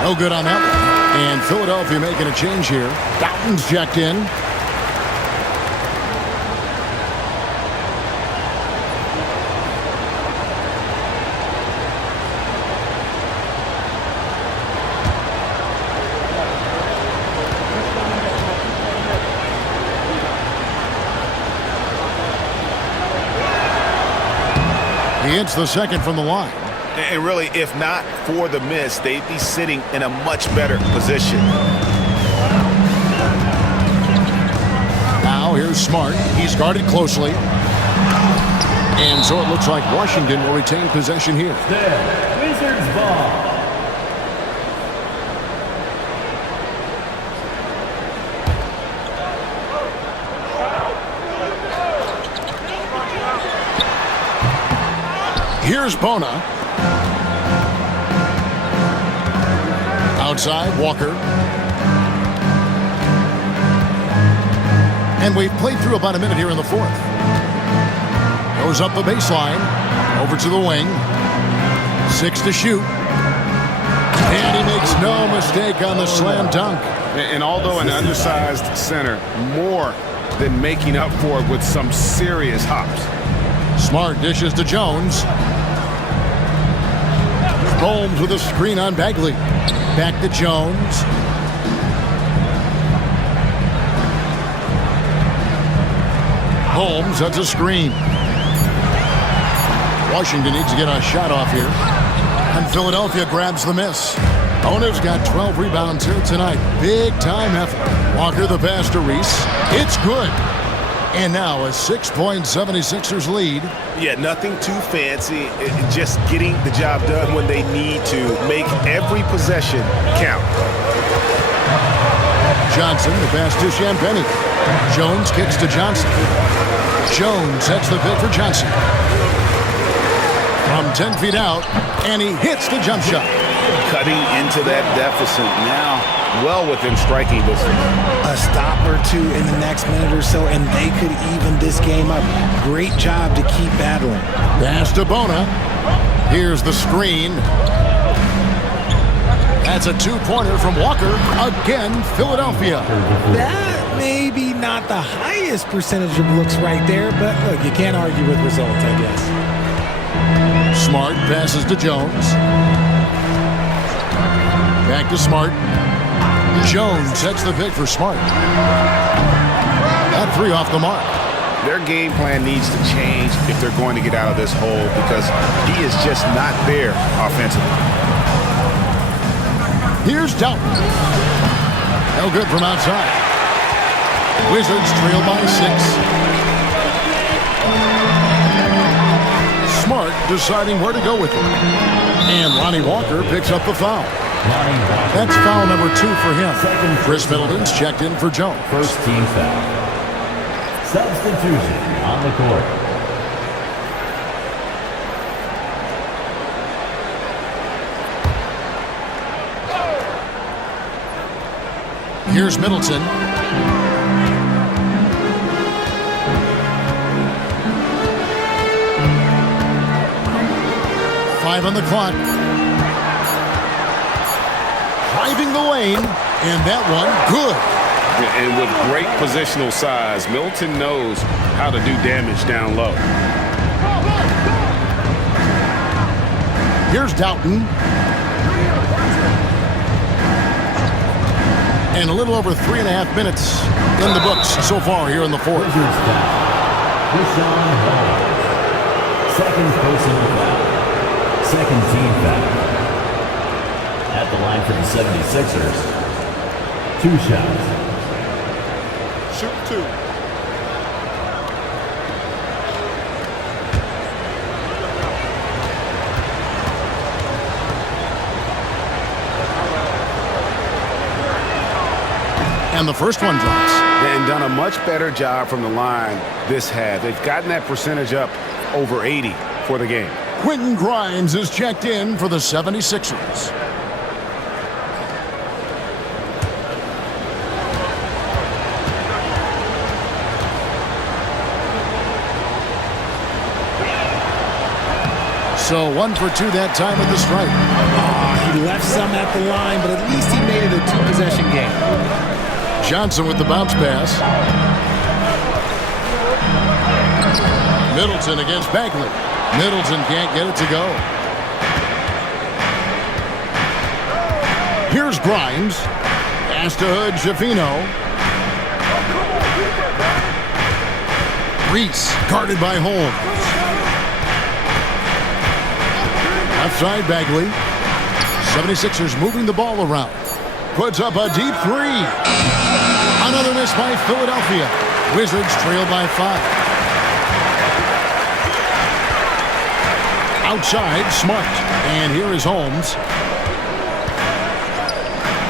No good on that one. And Philadelphia making a change here. Dalton's checked in. He hits the second from the line. And really, if not for the miss, they'd be sitting in a much better position. Now here's Smart. He's guarded closely. And so it looks like Washington will retain possession here. Wizards ball. Here's Bona. Outside, Walker. And we've played through about a minute here in the fourth. Goes up the baseline. Over to the wing. 6 to shoot. And he makes no mistake on the slam dunk. And although an undersized center, more than making up for it with some serious hops. Smart dishes to Jones. Holmes with a screen on Bagley. Back to Jones. Holmes, that's a screen. Washington needs to get a shot off here. And Philadelphia grabs the miss. Bona's got 12 rebounds here tonight. Big time effort. Walker the pass to Reese. It's good. And now a 6-point 76ers lead. Yeah, nothing too fancy. Just getting the job done when they need to. Make every possession count. Johnson, the pass to Champagnie. Jones kicks to Johnson. Jones sets the pick for Johnson. From 10 feet out, and he hits the jump shot. Cutting into that deficit now, well within striking distance. A stop or two in the next minute or so, and they could even this game up. Great job to keep battling. Pass to Bona. Here's the screen. That's a two-pointer from Walker. Again, Philadelphia. That may be not the highest percentage of looks right there, but look, you can't argue with results, I guess. Smart passes to Jones. Back to Smart. Jones sets the pick for Smart. That three off the mark. Their game plan needs to change if they're going to get out of this hole because he is just not there offensively. Here's Dalton. No good from outside. Wizards trail by 6. Smart deciding where to go with it. And Lonnie Walker picks up the foul. That's foul number 2 for him. Chris Middleton's checked in for Jones. First team foul. Substitution on the court. Here's Middleton. Five on the clock. Driving the lane, and that one good. And with great positional size, Middleton knows how to do damage down low. Here's Dalton. And a little over 3.5 minutes in the books so far here in the fourth. Second personal foul. Second team foul. At the line for the 76ers. 2 shots. Shoot 2. And the first one drops. And done a much better job from the line this half. They've gotten that percentage up over 80 for the game. Quentin Grimes is checked in for the 76ers. So 1 for 2 that time at the stripe. He left some at the line, but at least he made it a 2-possession game. Johnson with the bounce pass. Middleton against Bagley. Middleton can't get it to go. Here's Grimes. Pass to Hood, Schifino. Reese guarded by Holmes. Left side, Bagley. 76ers moving the ball around. Puts up a deep three. Another miss by Philadelphia. Wizards trail by 5. Outside, Smart. And here is Holmes.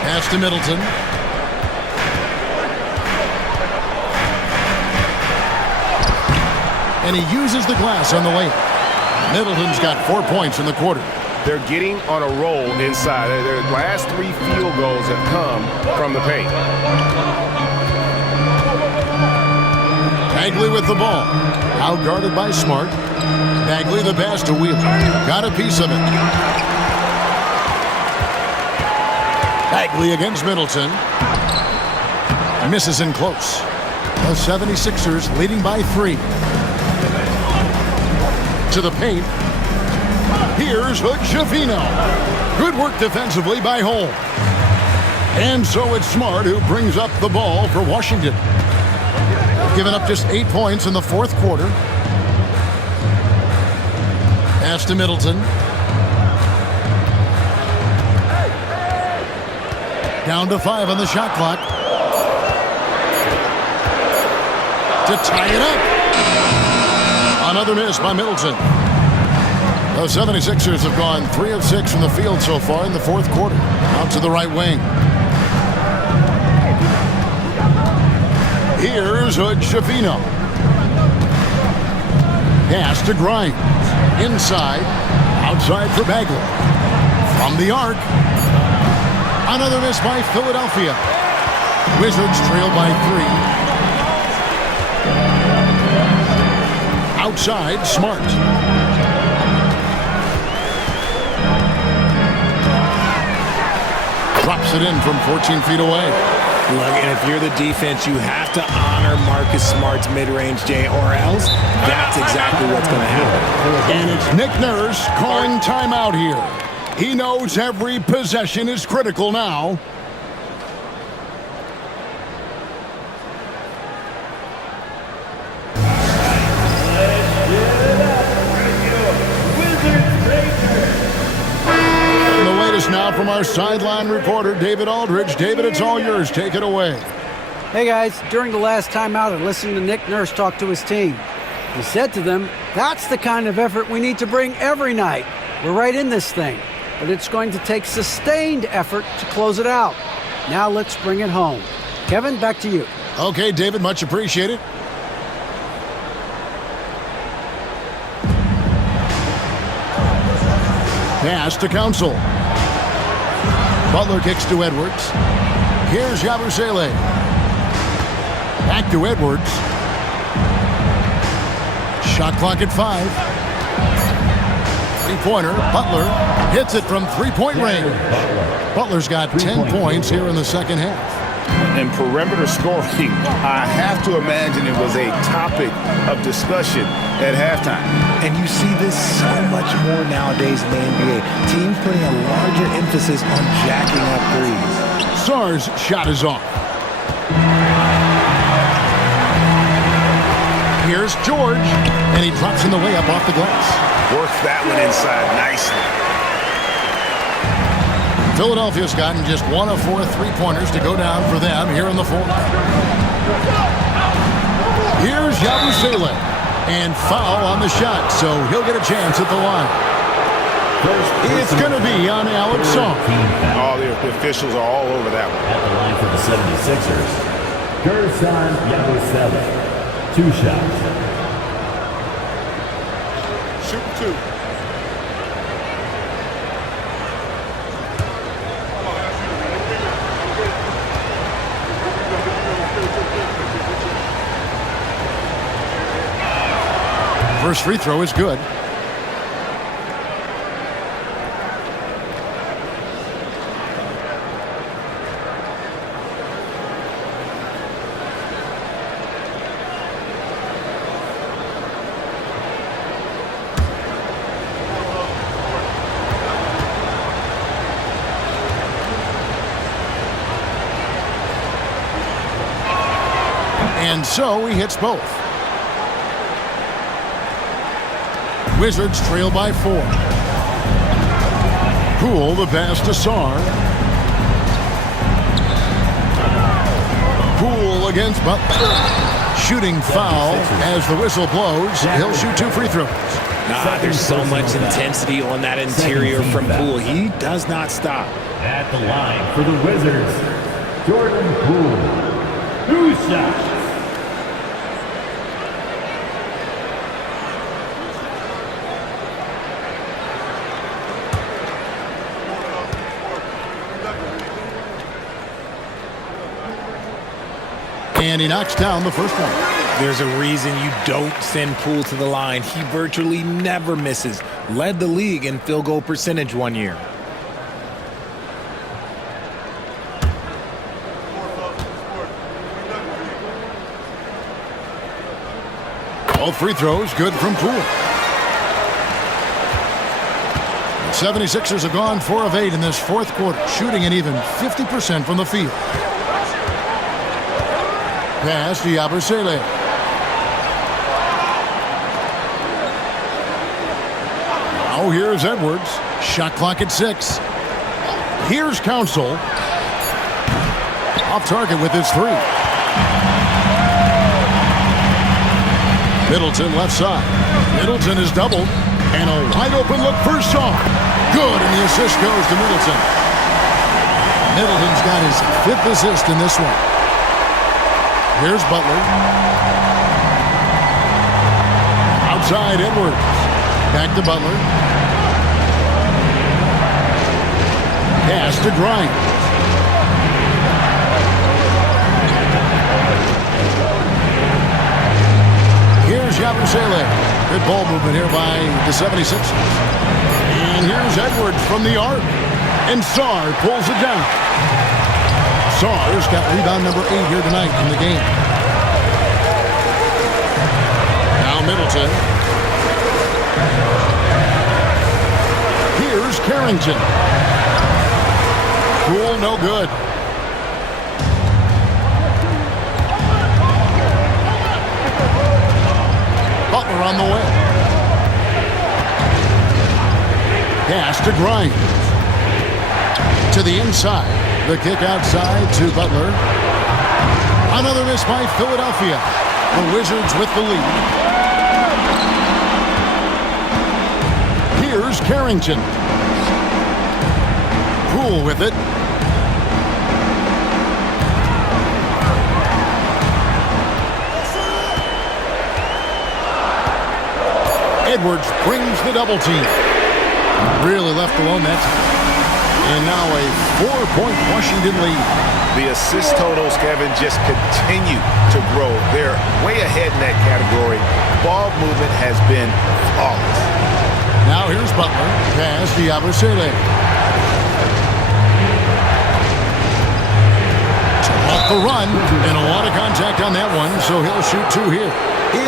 Pass to Middleton. And he uses the glass on the layup. Middleton's got 4 points in the quarter. They're getting on a roll inside. Their last 3 field goals have come from the paint. Bagley with the ball. Out guarded by Smart. Bagley the pass to Wheeler. Got a piece of it. Bagley against Middleton. Misses in close. The 76ers leading by 3. To the paint. Here's Hood Schifino. Good work defensively by Holmes. And so it's Smart who brings up the ball for Washington. Giving up just 8 points in the fourth quarter. Pass to Middleton. Down to 5 on the shot clock. To tie it up. Another miss by Middleton. The 76ers have gone 3 of 6 from the field so far in the fourth quarter. Out to the right wing. Here's Hood Schifino. Pass to Grimes. Inside. Outside for Bagley. From the arc. Another miss by Philadelphia. Wizards trail by 3. Outside, Smart. Drops it in from 14 feet away. Look, and if you're the defense, you have to honor Marcus Smart's mid-range, Jay, or else that's exactly what's going to happen. And it's Nick Nurse calling timeout here. He knows every possession is critical now. Now from our sideline reporter, David Aldridge. David, it's all yours. Take it away. Hey, guys. During the last timeout, I listened to Nick Nurse talk to his team. He said to them, that's the kind of effort we need to bring every night. We're right in this thing, but it's going to take sustained effort to close it out. Now let's bring it home. Kevin, back to you. Okay, David, much appreciated. Pass to Council. Butler kicks to Edwards. Here's Yabusele. Back to Edwards. Shot clock at 5. Three-pointer. Butler hits it from three-point range. Butler's got 10 points here in the second half. And perimeter scoring, I have to imagine it was a topic of discussion at halftime. And you see this so much more nowadays in the NBA. Teams putting a larger emphasis on jacking up threes. Sarr's shot is off. Here's George, and he drops in the layup off the glass. Works that one inside nicely. Philadelphia's gotten just 1 of 4 three-pointers to go down for them here in the fourth. Here's Yabusele. And foul on the shot, so he'll get a chance at the line. It's going to be on Alex Song. All the officials are all over that one. At the line for the 76ers, Gerson Yabusele. 2 shots. Shoot 2. First free throw is good. And so he hits both. Wizards trail by 4. Poole the pass to Sarr. Poole against Butler. Shooting foul as the whistle blows. He'll shoot 2 free throws. There's so much intensity on that interior from Poole. He does not stop. At the line for the Wizards, Jordan Poole. 2 shots. And he knocks down the first one. There's a reason you don't send Poole to the line. He virtually never misses. Led the league in field goal percentage one year. Both free throws good from Poole. The 76ers have gone 4 of 8 in this fourth quarter, shooting an even 50% from the field. Pass to Yabusele. Now here's Edwards. Shot clock at 6. Here's Council. Off target with his 3. Middleton left side. Middleton is doubled. And a wide open look for Shaw. Good, and the assist goes to Middleton. Middleton's got his 5th assist in this one. Here's Butler. Outside Edwards. Back to Butler. Pass to Grimes. Here's Yabusele. Good ball movement here by the 76ers. And here's Edwards from the arc. And Sarr pulls it down. Sarr's got rebound number 8 here tonight in the game. Now Middleton. Here's Carrington. Poole, no good. Butler on the way. Pass to Grimes. To the inside. The kick outside to Butler. Another miss by Philadelphia. The Wizards with the lead. Here's Carrington. Poole with it. Edwards brings the double team. Really left alone that time. And now a 4-point Washington lead. The assist totals, Kevin, just continue to grow. They're way ahead in that category. Ball movement has been flawless. Now here's Butler. Pass to Yabusele. Off the run. And a lot of contact on that one, so he'll shoot 2 here.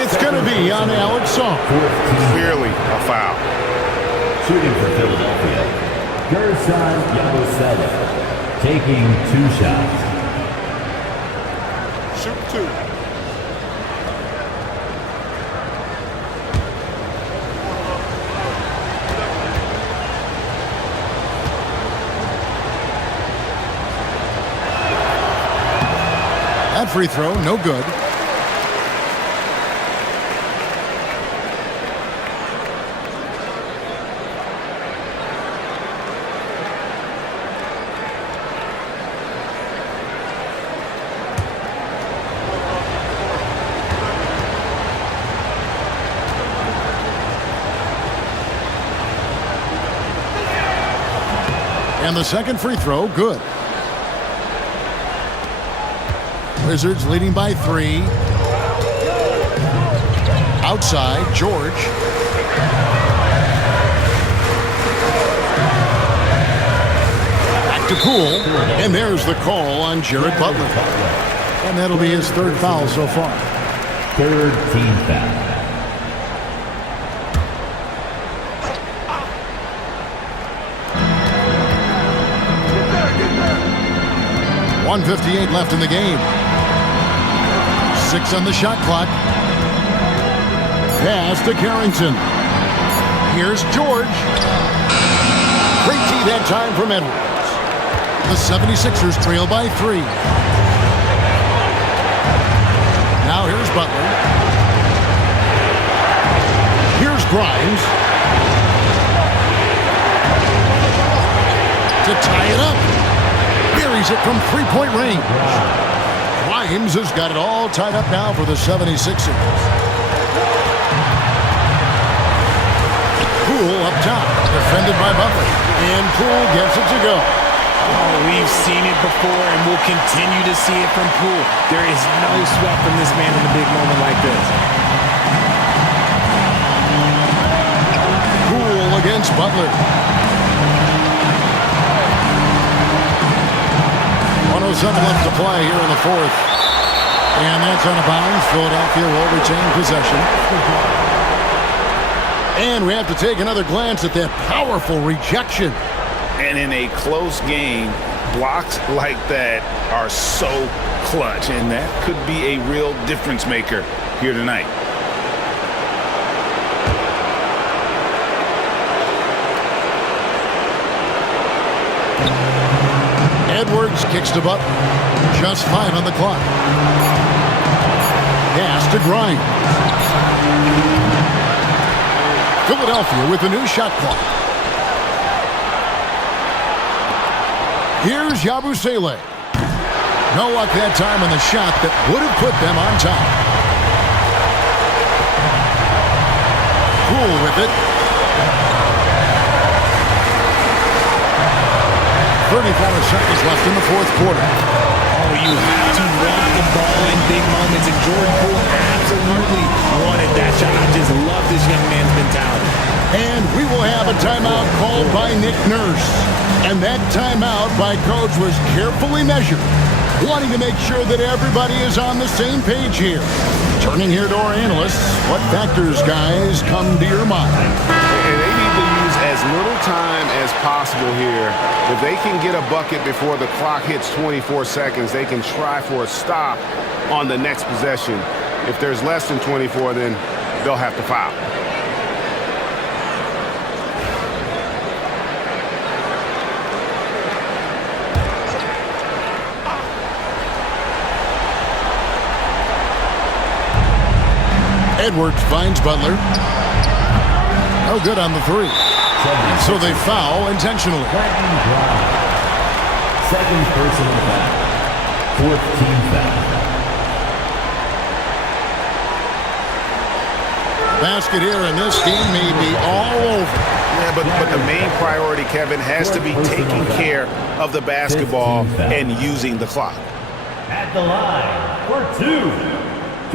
It's going to be on Alex Song. Clearly a foul. Shooting for Philadelphia, Gerson Yabusele. Taking 2 shots. Shoot 2. That free throw, no good. And the second free throw, good. Wizards leading by 3. Outside, George. Back to Poole. And there's the call on Jared Butler. And that'll be his third foul so far. Third team foul. 1:58 left in the game. 6 on the shot clock. Pass to Carrington. Here's George. Great D that time from Edwards. The 76ers trail by 3. Now here's Butler. Here's Grimes. To tie it up. Buries it from three-point range. Grimes has got it all tied up now for the 76ers. Poole up top, defended by Butler. And Poole gets it to go. Oh, we've seen it before, and we'll continue to see it from Poole. There is no sweat from this man in a big moment like this. Poole against Butler. 1:07 left to play here in the fourth. And that's out of bounds. Philadelphia will retain possession. And we have to take another glance at that powerful rejection. And in a close game, blocks like that are so clutch. And that could be a real difference maker here tonight. Edwards kicks to Butler. Just 5 on the clock. Pass to Grimes. Philadelphia with a new shot clock. Here's Yabusele. No luck that time on the shot that would have put them on top. Poole with it. 34 seconds left in the fourth quarter. Oh, you have to want the ball in big moments, and Jordan Poole absolutely wanted that shot. I just love this young man's mentality. And we will have a timeout called by Nick Nurse. And that timeout by Coach was carefully measured, wanting to make sure that everybody is on the same page here. Turning here to our analysts, what factors, guys, come to your mind? And they need to use as little time as possible here. If they can get a bucket before the clock hits 24 seconds, they can try for a stop on the next possession. If there's less than 24, then they'll have to foul. Edwards finds Butler. No good on the 3. And so they foul intentionally. Second personal foul. Fourth team foul. Basket here, and this game may be all over. Yeah, but the main priority, Kevin, has to be taking care of the basketball and using the clock. At the line for 2,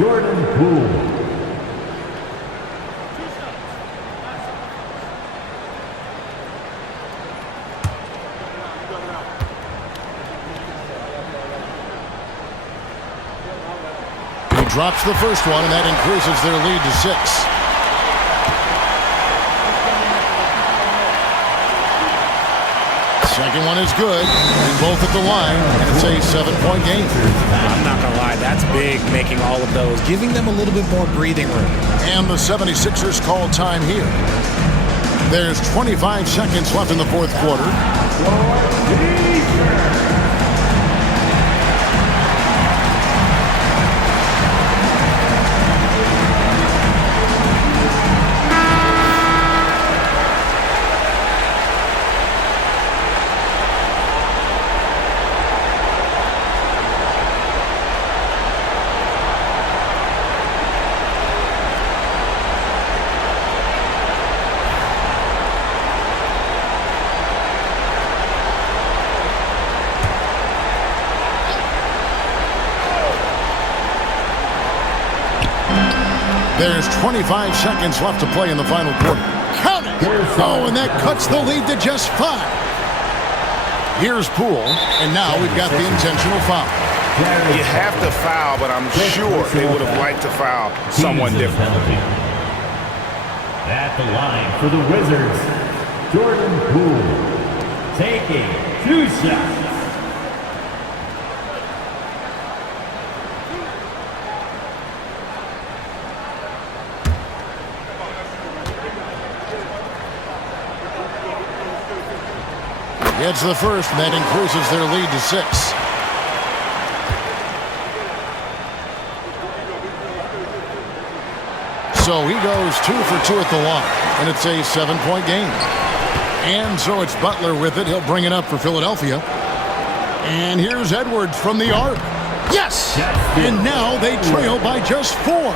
Jordan Poole. Drops the first one, and that increases their lead to 6. Second one is good, and both at the line, and it's a 7-point game. I'm not going to lie, that's big, making all of those, giving them a little bit more breathing room. And the 76ers call time here. There's 25 seconds left in the fourth quarter. There's 25 seconds left to play in the final quarter. Count it! Oh, and that cuts the lead to just 5. Here's Poole, and now we've got the intentional foul. You have to foul, but I'm sure they would have liked to foul someone different. At the line for the Wizards, Jordan Poole, taking 2 shots. Gets the first, and that increases their lead to 6. So he goes 2 for 2 at the line, and it's a 7-point game. And so it's Butler with it. He'll bring it up for Philadelphia. And here's Edwards from the arc. Yes! And now they trail by just 4.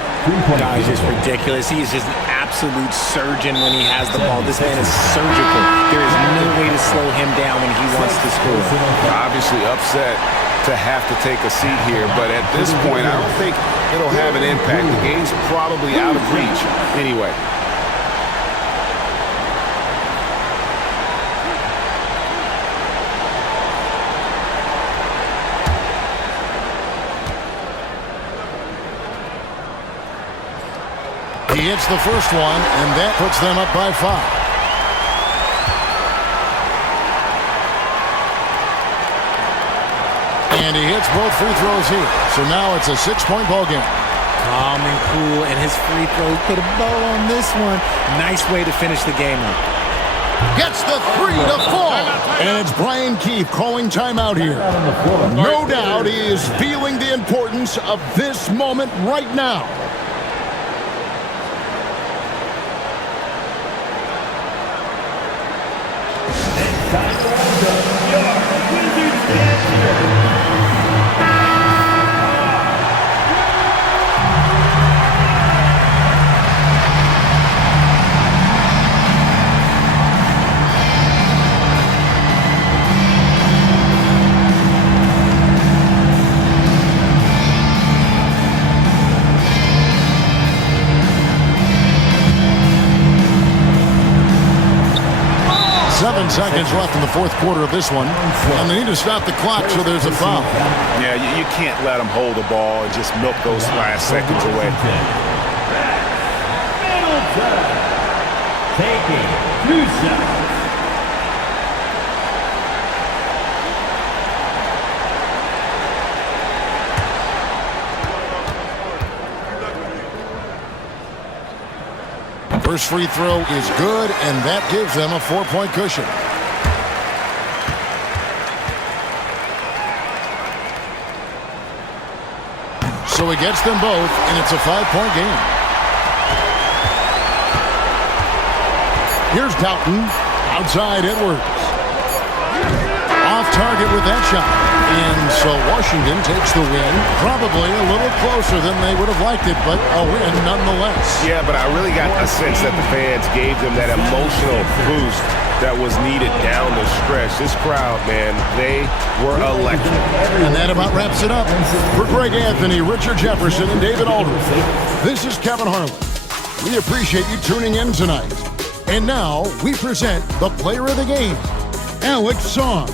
Guys, just ridiculous. He is just an absolute surgeon when he has the ball. This man is surgical. There is no way to slow him down when he wants to score. Obviously upset to have to take a seat here, but at this point, I don't think it'll have an impact. The game's probably out of reach anyway. He hits the first one, and that puts them up by 5. And he hits both free throws here. So now it's a 6-point ball game. Calm and cool, and his free throw put a bow on this one. Nice way to finish the game up. Gets the 3 to fall. And it's Brian Keefe calling timeout here. No doubt he is feeling the importance of this moment right now. Seconds left in the fourth quarter of this one, and they need to stop the clock, so there's a foul. Yeah, you can't let them hold the ball and just milk those last seconds away. Taking 2 shots. First free throw is good, and that gives them a 4-point cushion. So he gets them both, and it's a 5-point game. Here's Doughton, outside Edwards. Off target with that shot. And so Washington takes the win, probably a little closer than they would have liked it, but a win nonetheless. Yeah, but I really got a sense that the fans gave them that emotional boost that was needed down the stretch. This crowd, man, they were electric. And that about wraps it up. For Greg Anthony, Richard Jefferson, and David Aldridge, this is Kevin Harlan. We appreciate you tuning in tonight. And now we present the player of the game, Alex Song.